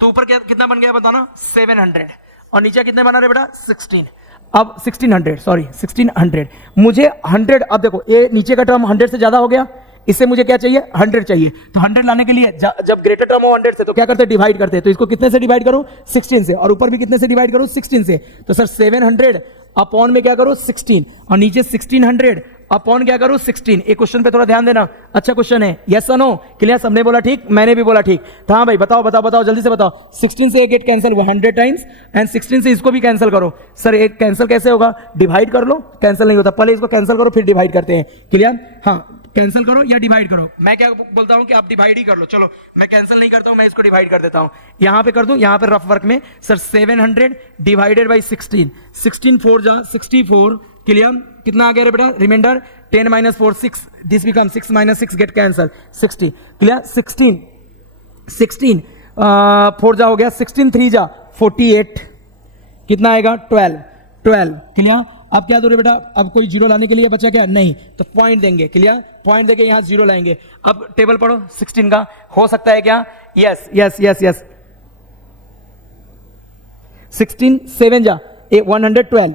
तो ऊपर कितना बन गया बताना 700, और नीचे कितने बना रहे बेटा 16, अब 1600 मुझे 100, अब देखो ये नीचे का टर्म 100 से ज्यादा हो गया, इससे मुझे क्या चाहिए 100 चाहिए, तो 100 लाने के लिए जब ग्रेटर टर्म हो 100 से तो क्या करते हैं डिवाइड करते हैं, तो इसको कितने से डिवाइड करो 16 से, और ऊपर भी कितने से डिवाइड करो 16 से, तो सर 700 अपॉन में क्या करो 16, और नीचे 1600 अपॉन क्या करो 16। एक क्वेश्चन पे थोड़ा ध्यान देना, अच्छा क्वेश्चन है, यस और नो, क्लियर, सबने बोला ठीक, मैंने भी बोला ठीक। तो हाँ भाई बताओ जल्दी से बताओ, 16 से 8 कैंसिल हुआ 100 टाइम्स, एंड 16 से इसको भी कैंसिल करो। सर 8 कैंसिल कैसे होगा, डिवाइड कर लो, कैंसिल नहीं होता, पहले इसको कैंसिल करो फिर डिवाइड करते हैं, क्लियर। हाँ कैंसिल करो या डिवाइड करो, मैं क्या बोलता हूं कि आप डिवाइड ही कर लो, चलो मैं कैंसिल नहीं करता हूं, मैं इसको डिवाइड कर देता हूं, यहां पे कर दूं, यहां पे रफ वर्क में। सर 700 डिवाइडेड बाई 16, 16 4 जा 64, क्लियर, कितना आ गया रे बेटा reminder 10 - 4 6, this become 6 - 6 get cancel 60, clear. 16 4 जा हो गया, 16 3 जा 48, कितना आएगा 12 12 क्लियर। अब क्या दो रे बेटा, अब कोई जीरो लाने के लिए बचा क्या, नहीं, तो पॉइंट देंगे, क्लियर, पॉइंट देके यहां जीरो लाएंगे। अब टेबल पढ़ो 16 का, हो सकता है क्या, यस यस यस यस 16 7 जा 112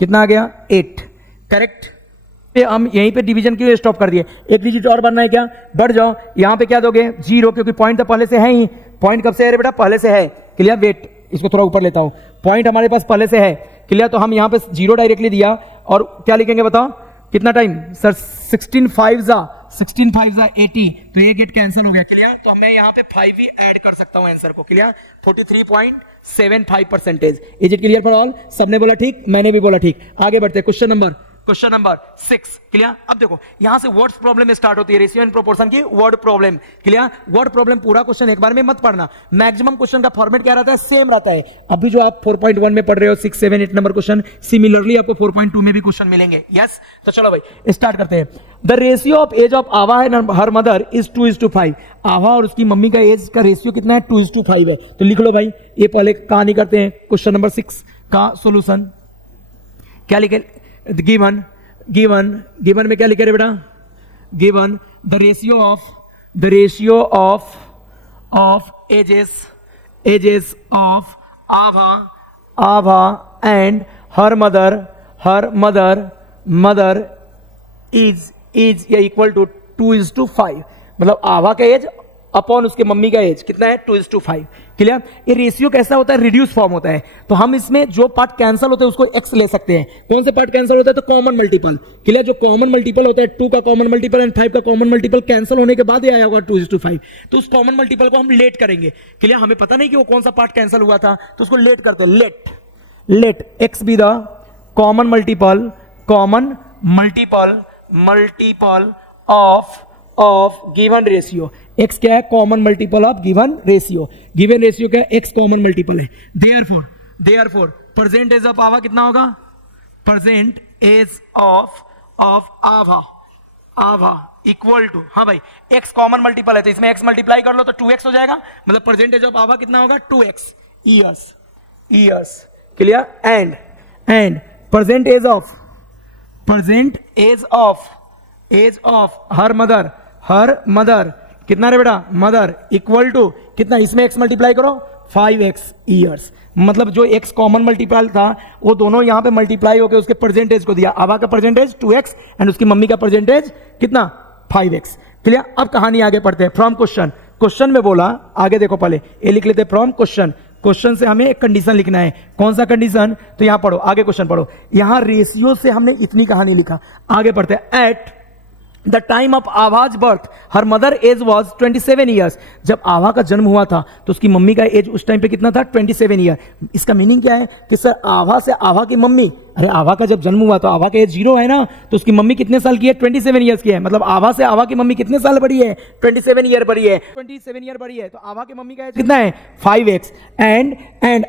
कितना आ गया 8, करेक्ट। हम यहीं पे डिवीजन क्यों स्टॉप कर दिए, एक डिजिट और बढ़ना है क्या, बढ़ जाओ, यहां पे क्या दोगे 0, क्योंकि पॉइंट तो पहले से है ही, पॉइंट कब से है रे बेटा, पहले से है, क्लियर। वेट इसको थोड़ा ऊपर लेता हूं, पॉइंट हमारे पास पहले से है, क्लियर, तो हम यहां पे 0 डायरेक्टली दिया, और क्या लिखेंगे बताओ कितना टाइम, सर 16 5 जा 80, तो ये गेट कैंसिल हो गया, क्लियर। तो मैं यहां पे 5 भी ऐड कर सकता हूं आंसर को, clear, 43.75%। Is it clear for all, सबने बोला ठीक, मैंने भी बोला ठीक। आगे बढ़ते क्वेश्चन नंबर 6, क्लियर। अब देखो यहां से वर्ड्स प्रॉब्लम स्टार्ट होती है, रेशियो एंड प्रोपोर्शन की word problem, clear. Word problem पूरा क्वेश्चन एक बार में मत पढ़ना, मैक्सिमम क्वेश्चन का फॉर्मेट क्या रहता है, सेम रहता है। अभी जो आप 4.1 में पढ़ रहे हो 6 7 8 नंबर क्वेश्चन, सिमिलरली आपको 4.2 में भी क्वेश्चन मिलेंगे, यस। तो चलो भाई स्टार्ट करते हैं। The ratio of age of Aava and her mother is 2:5। Aava और उसकी मम्मी का एज का रेशियो कितना है, 2:5 है। तो लिख लो भाई, ये पहले कहानी करते हैं, क्वेश्चन नंबर 6 का सोल्यूशन क्या लिखे, गिवन में क्या लिखे रे बेटा, given the ratio of ages of Abha and her mother is या इक्वल टू 2:5। मतलब आभा का एज अपॉन उसके मम्मी का एज कितना है, 2:5, क्लियर। ये रेशियो कैसा होता है, रिड्यूस फॉर्म होता है। तो हम इसमें जो पार्ट कैंसिल होते हैं उसको x ले सकते हैं। कौन से पार्ट कैंसिल होता है, तो कॉमन मल्टीपल, क्लियर। जो कॉमन मल्टीपल होता है 2 का कॉमन मल्टीपल एंड 5 का कॉमन मल्टीपल कैंसिल होने के बाद ये आया होगा 2:5। तो उस कॉमन मल्टीपल को हम लेट करेंगे, क्लियर। हमें पता नहीं कि वो कौन सा पार्ट कैंसिल हुआ था, तो उसको लेट करते हैं। Let x be the common multiple of given ratio. x क्या है, common multiple of given ratio क्या है, x कॉमन मल्टीपल है। Therefore present age of Aava कितना होगा, present age of Aava equal to, हाँ भाई x कॉमन मल्टीपल है तो इसमें x मल्टीप्लाई कर लो तो 2x हो जाएगा। मतलब प्रेजेंट एज ऑफ आवा कितना होगा, 2x years, clear. And present age of her mother कितना रे बेटा, मदर इक्वल टू कितना, इसमें x मल्टीप्लाई करो 5x ईयर्स। मतलब जो x कॉमन मल्टीपल था वो दोनों यहां पे मल्टीप्लाई होकर उसके परसेंटेज को दिया। आभा का परसेंटेज 2x एंड उसकी मम्मी का परसेंटेज कितना, 5x, क्लियर। अब कहानी आगे पढ़ते हैं। फ्रॉम क्वेश्चन में बोला, आगे देखो पहले ये लिख लेते हैं फ्रॉम क्वेश्चन से हमें एक कंडीशन लिखना है। कौन सा कंडीशन, तो यहां पढ़ो, आगे क्वेश्चन पढ़ो। यहां रेशियो से हमने इतनी कहानी लिखा, आगे पढ़ते हैं। At the time of Abha's birth her mother age was 27 years. जब आभा का जन्म हुआ था तो उसकी मम्मी का एज उस टाइम पे कितना था, 27 ईयर। इसका मीनिंग क्या है कि सर आभा से आभा की मम्मी, अरे आभा का जब जन्म हुआ तो आभा का एज 0 है ना, तो उसकी मम्मी कितने साल की है, 27 ईयर्स की है। मतलब आभा से आभा की मम्मी कितने साल बड़ी है, 27 ईयर बड़ी है, 27 ईयर बड़ी है। तो आभा की मम्मी का एज कितना है, 5x एंड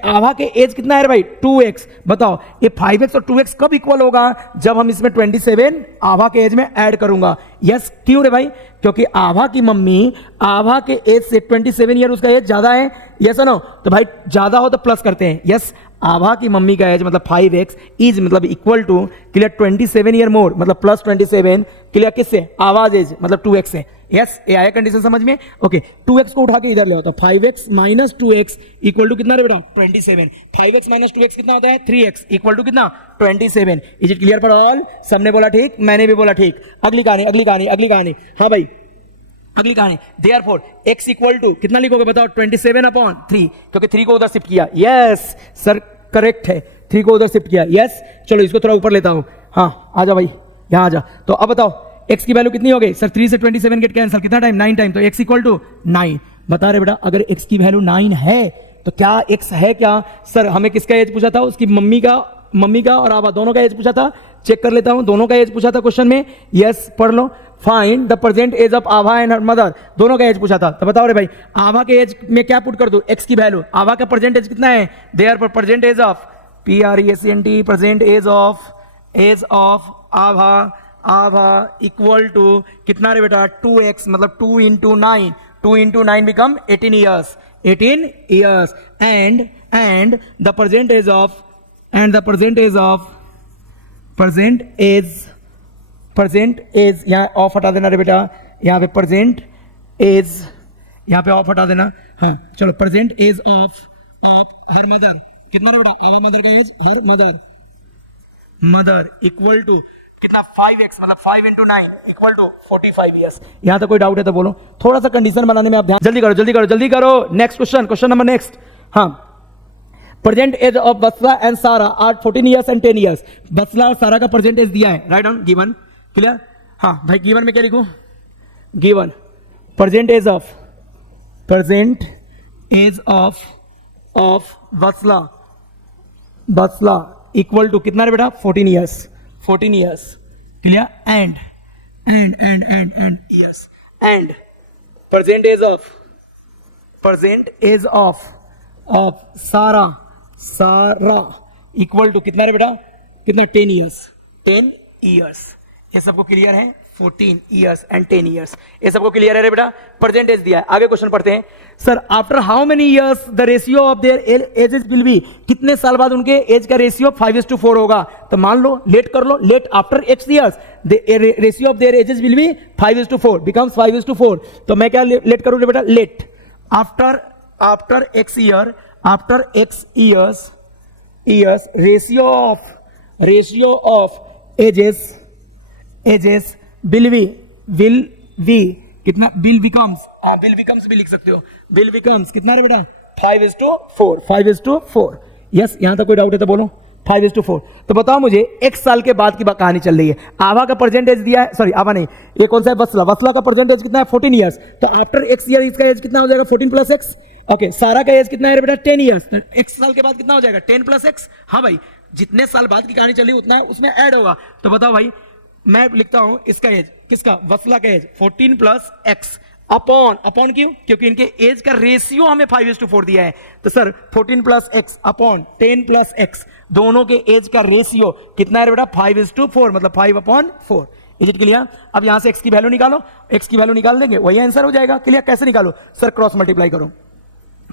आभा के एज कितना है भाई, 2x। बताओ ये 5x और 2x कब इक्वल होगा, जब हम इसमें 27 आभा के एज में ऐड करूंगा। यस, क्यों रे भाई, क्योंकि आभा की मम्मी आभा के एज से 27 ईयर उसका एज ज्यादा है, यस नो। तो भाई ज्यादा हो तो प्लस करते हैं, यस। आभा की मम्मी का एज मतलब 5x इज मतलब equal to, clear, 27 year more मतलब प्लस 27, क्लियर, किससे, आवाज एज मतलब 2x से। यस, ये आया कंडीशन समझ में, ओके। 2x को उठा के इधर ले आओ तो 5x minus 2x equal to कितना रे बेटा, 27। 5x माइनस 2x कितना होता है, 3x इक्वल टू कितना, 27। Is it clear for all, सबने बोला ठीक, मैंने भी बोला ठीक। अगली कहानी, हाँ भाई अगली कहानी। देयरफॉर x इक्वल टू कितना लिखोगे बताओ, 27/3, क्योंकि 3 को उधर शिफ्ट किया। यस सर, करेक्ट है, 3 को उधर शिफ्ट किया। यस, चलो इसको थोड़ा ऊपर लेता हूं। हाँ आजा भाई, यहां आजा। तो अब बताओ x की वैल्यू कितनी हो गई सर, 3 से 27 गेट कैंसिल, कितना टाइम, 9 टाइम। तो x इक्वल टू 9। बता रहे बेटा अगर x की वैल्यू 9 है तो क्या x है क्या, सर हमें किसका एज पूछा था, उसकी मम्मी का और आभा दोनों का एज पूछा था। चेक कर लेता हूं, दोनों का एज पूछा था क्वेश्चन में। यस, पढ़ लो। Find the present age of Abha and her mother, दोनों का एज पूछा था। तो बताओ रे भाई आभा के एज में क्या पुट कर दूं, x की वैल्यू, आभा का प्रेजेंट एज कितना है, there present age of PRESENT, present age of Abha equal to कितना रे बेटा, 2x मतलब 2 into 9 become 18 years. 18 years and the present age of यहाँ ऑफ हटा देना रे बेटा, यहाँ पे प्रेजेंट एज, यहाँ पे ऑफ हटा देना। हाँ चलो, present age of her mother कितना रे बेटा, हर मदर का age, her mother equal to कितना 5x मतलब 5 into 9 इक्वल टू 45 ईयर्स। यहां तक कोई डाउट है तो बोलो। थोड़ा सा कंडीशन बनाने में आप ध्यान, जल्दी करो। Next question number next. हाँ, प्रेजेंट एज ऑफ बसला एंड सारा आर 14 ईयर्स एंड 10 ईयर्स। बसला और सारा का प्रेजेंट एज दिया है, राइट डाउन गिवन, क्लियर। हाँ भाई, गिवन में क्या लिखूं, given present age of Basla equal to कितना रे बेटा, 14 years, clear. And yes, and present age of Sara equal to कितना रे बेटा, कितना 10 ईयर्स। ये सबको क्लियर है, 14 ईयर्स एंड 10 ईयर्स, ये सबको क्लियर है रे बेटा। प्रेजेंट एज दिया है। आगे क्वेश्चन पढ़ते हैं। Sir after how many years the ratio of their ages will B, कितने साल बाद उनके एज का रेशियो 5:4 होगा। तो मान लो, लेट कर लो, let after x years the ratio of their ages will be 5:4 becomes 5:4। तो मैं क्या लेट करूं रे बेटा, let after x years ratio of ages will be कितना, विल बिकम्स भी लिख सकते हो, विल बिकम्स कितना रे बेटा, 5:4। यस, यहां तक कोई डाउट है तो बोलो, 5:4। तो बताओ मुझे, एक साल के बाद की कहानी चल रही है। आभा का प्रेजेंटेज दिया है, सॉरी आभा नहीं, ये कौन सा है, वसला का प्रेजेंटेज कितना है, 14 ईयर्स। तो आफ्टर x ईयर इसका एज कितना हो जाएगा, 14 + x। ओके, सारा का एज कितना है रे बेटा, 10 ईयर्स। तो x साल के बाद कितना हो जाएगा, 10 + x। हाँ भाई, जितने साल बाद की कहानी चली उतना उसमें ऐड होगा। तो बताओ भाई, मैं लिखता हूं इसका एज, किसका, वसला का एज 14 + x अपॉन क्यों, क्योंकि इनके एज का रेशियो हमें 5:4 दिया है। तो सर 14 + x अपॉन 10 + x, दोनों के एज का रेशियो कितना है बेटा, 5:4 मतलब 5/4। Is it clear. अब यहां से x की वैल्यू निकालो, x की वैल्यू निकाल देंगे, वही आंसर हो जाएगा। क्लियर। कैसे निकालो सर, क्रॉस मल्टीप्लाई करो,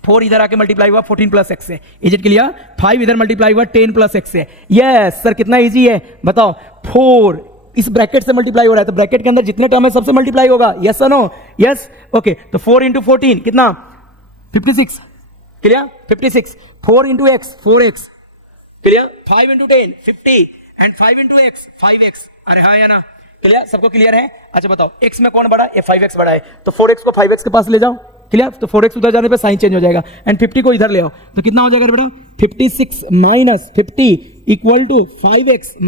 4 इधर आके मल्टीप्लाई हुआ 14 + x से, इज इट क्लियर। 5 इधर मल्टीप्लाई हुआ 10 + x से। यस सर, कितना इजी है बताओ, 4 इस ब्रैकेट से मल्टीप्लाई हो रहा है, तो ब्रैकेट के अंदर जितने टर्म है सबसे मल्टीप्लाई होगा। यस और नो, यस ओके। तो 4 × 14 कितना, 56, clear, 56। 4 × x 4x, clear. 5 × 10 50 and 5 × x 5x। अरे हाँ या ना, क्लियर, सबको क्लियर है। अच्छा बताओ, x में कौन बड़ा, ये 5x बड़ा है, तो 4x को 5x के पास ले जाओ, क्लियर। तो 4x उधर जाने पे साइन चेंज हो जाएगा, एंड 50 को इधर ले आओ, तो कितना हो जाएगा बेटा, 56 - 50 equal to 5x -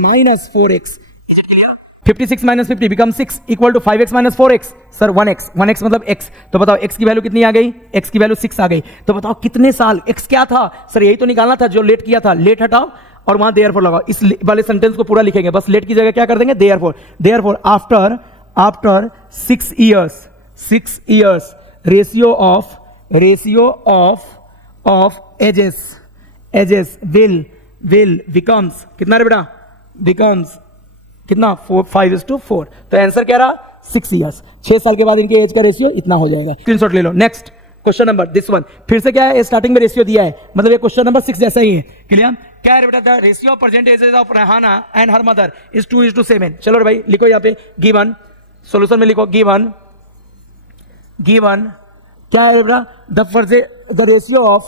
4x। Is it clear. 56 - 50 become 6 equal to 5x - 4x। Sir 1x मतलब x। तो बताओ x की वैल्यू कितनी आ गई, x की वैल्यू 6 आ गई। तो बताओ कितने साल, x क्या था सर, यही तो निकालना था जो लेट किया था। लेट हटाओ और वहां देयरफॉर लगाओ, इस वाले सेंटेंस को पूरा लिखेंगे, बस लेट की जगह क्या कर देंगे, therefore after 6 years ratio of ages will becomes कितना रे बेटा, बिकम्स कितना, 5:4। तो आंसर क्या रहा, 6 ईयर्स। 6 साल के बाद इनके एज का रेशियो इतना हो जाएगा। स्क्रीनशॉट ले लो। Next question number this one, फिर से क्या है, स्टार्टिंग में रेशियो दिया है, मतलब ये क्वेश्चन नंबर 6 जैसा ही है। क्लियर। क्या है बेटा, the ratio of present ages of Rehana and her mother is 2:7। चलो भाई लिखो यहाँ पे, गिवन सॉल्यूशन में लिखो, गिवन क्या है बेटा, the ratio of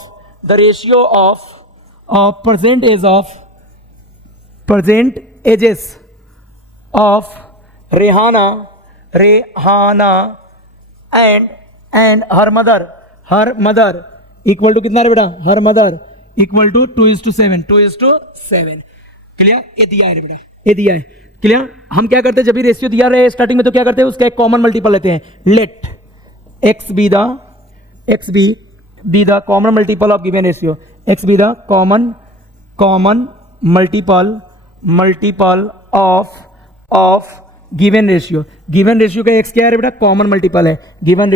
present ages of Rehana and her mother equal to कितना रे बेटा, her mother equal to 2:7। Clear. ये दिया है रे बेटा, ये दिया है। क्लियर। हम क्या करते हैं, जब भी रेशियो दिया रहे स्टार्टिंग में, तो क्या करते हैं, उसका एक कॉमन मल्टीपल लेते हैं। Let x be the common multiple of given ratio, x be the common multiple of given ratio का x क्या है बेटा, कॉमन मल्टीपल है। गिवन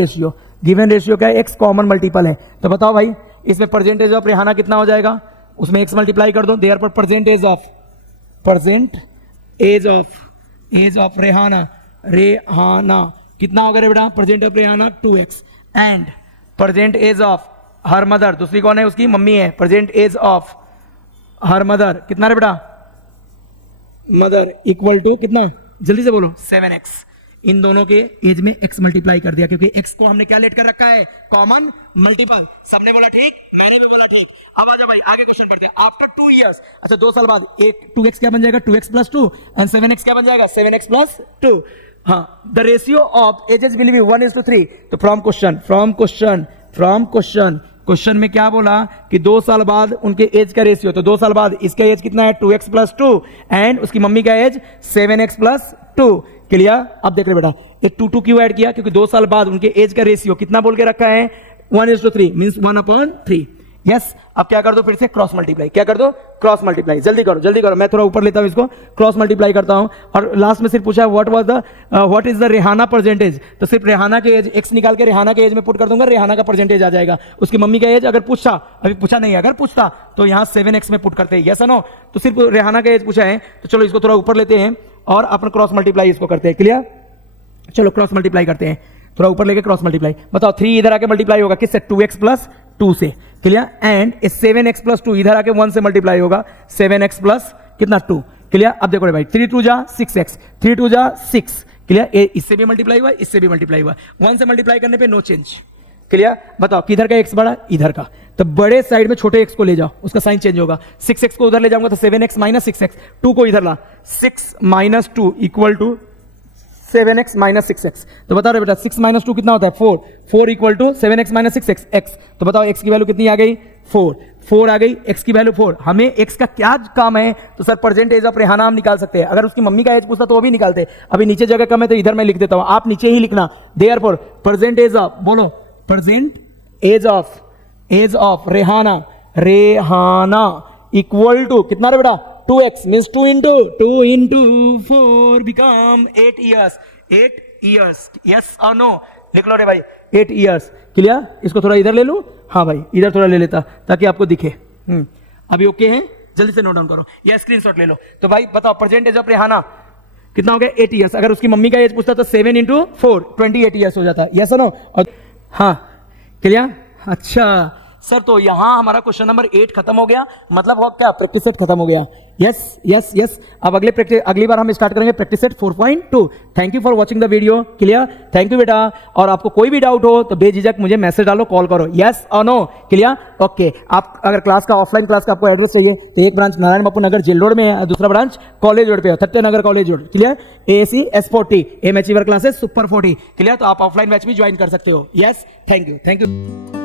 रेशियो का x कॉमन मल्टीपल है। तो बताओ भाई, इसमें परसेंटेज ऑफ रेहाना कितना हो जाएगा, उसमें x मल्टीप्लाई कर दो, देयर पर परसेंटेज ऑफ रेहाना कितना होगा रे बेटा, present of Rehana 2x and present age of her mother, दूसरी कौन है, उसकी मम्मी है, present age of her mother कितना रे बेटा, मदर इक्वल टू कितना, जल्दी से बोलो 7x। इन दोनों के एज में x मल्टीप्लाई कर दिया, क्योंकि x को हमने क्या लेट कर रखा है, कॉमन मल्टीपल। सबने बोला ठीक, मैंने भी बोला ठीक। अब आजा भाई आगे क्वेश्चन पढ़ते हैं। आफ्टर 2 years, अच्छा 2 साल बाद 2x क्या बन जाएगा, 2x प्लस 2 एंड 7x क्या बन जाएगा, 7x प्लस 2। हाँ, the ratio of ages will be 1:3। तो फ्रॉम क्वेश्चन में क्या बोला कि 2 साल बाद उनके एज का रेशियो, तो 2 साल बाद इसका एज कितना है 2x प्लस 2 एंड उसकी मम्मी का एज 7x प्लस 2। क्लियर? अब देख रहे बेटा, ये 2 क्यों ऐड किया, क्योंकि 2 साल बाद उनके एज का रेशियो कितना बोल के रखा है, 1:3 मींस 1/3। यस, अब क्या कर दो फिर से क्रॉस मल्टीप्लाई, क्या कर दो क्रॉस मल्टीप्लाई, जल्दी करो, मैं थोड़ा ऊपर लेता हूं इसको, क्रॉस मल्टीप्लाई करता हूं। और लास्ट में सिर्फ पूछा what is the Rehana percentage, तो सिर्फ रेहाना के एज x निकाल के रेहाना के एज में पुट कर दूंगा, रेहाना का परसेंटेज आ जाएगा। उसकी मम्मी का एज अगर पूछता, अभी पूछा नहीं, अगर पूछता तो यहां 7x में पुट करते हैं, यस नो, तो सिर्फ रेहाना का एज पूछा है, तो चलो इसको थोड़ा ऊपर लेते हैं और अपन क्रॉस मल्टीप्लाई इसको करते हैं। क्लियर? चलो क्रॉस मल्टीप्लाई करते हैं, थोड़ा ऊपर लेके क्रॉस मल्टीप्लाई। बताओ 3 इधर आके मल्टीप्लाई होगा किससे, 2x प्लस 2 से। क्लियर? एंड 7x प्लस 2 इधर आके 1 से मल्टीप्लाई होगा, 7x प्लस कितना 2। क्लियर? अब देखो भाई 3 2 जा 6x, 3 2 जा 6। क्लियर? इससे भी मल्टीप्लाई हुआ, इससे भी मल्टीप्लाई हुआ, 1 से मल्टीप्लाई करने पे नो चेंज। क्लियर? बताओ किधर का x बड़ा, इधर का, तो बड़े साइड में छोटे x को ले जाओ, उसका साइन चेंज होगा। 6x को उधर ले जाऊंगा तो 7x माइनस 6x, 2 को इधर ला, 6 minus 2 equal to 7x minus 6x। तो बता रहे बेटा 6 माइनस 2 कितना होता है, 4 equal to 7x minus 6x x। तो बताओ x की वैल्यू कितनी आ गई, 4 आ गई, x की वैल्यू 4। हमें x का क्या काम है, तो sir present age of Rehana हम निकाल सकते हैं। अगर उसकी मम्मी का एज पूछता तो वो भी निकालते, अभी नीचे जगह कम है तो इधर मैं लिख देता हूं, आप नीचे ही लिखना। देयरफॉर प्रेजेंट एज ऑफ, बोलो present age of Rehana equal to कितना रे बेटा, 2x means 2 into 4 become 8 years। 8 years, yes or no? लिख लो रे भाई 8 years। क्लियर? इसको थोड़ा इधर ले लूं, हाँ भाई इधर थोड़ा ले लेता ताकि आपको दिखे। अभी ओके है, जल्दी से नोट डाउन करो या स्क्रीनशॉट ले लो। तो भाई बताओ प्रेजेंट एज ऑफ रेहाना कितना हो गया, 8 years। अगर उसकी मम्मी का एज पूछता तो 7 into 4 28 years हो जाता, yes or no? और हाँ क्लियर? अच्छा सर, तो यहां हमारा क्वेश्चन नंबर 8 खत्म हो गया, मतलब हो क्या, प्रैक्टिस सेट खत्म हो गया। यस। अब अगली बार हम स्टार्ट करेंगे practice set 4.2। Thank you for watching the video. Clear? Thank you बेटा। और आपको कोई भी डाउट हो तो बेझिझक मुझे मैसेज डालो, कॉल करो, यस और नो। क्लियर? ओके। आप अगर क्लास का ऑफलाइन क्लास का आपको एड्रेस चाहिए तो एक branch Narayan Bapu Nagar jail road में है, दूसरा ब्रांच कॉलेज रोड पे है, Satyanagar college road. Clear? AAC S40 M achiever classes super 40। Clear? तो आप ऑफलाइन बैच भी ज्वाइन कर सकते हो। Yes, thank you.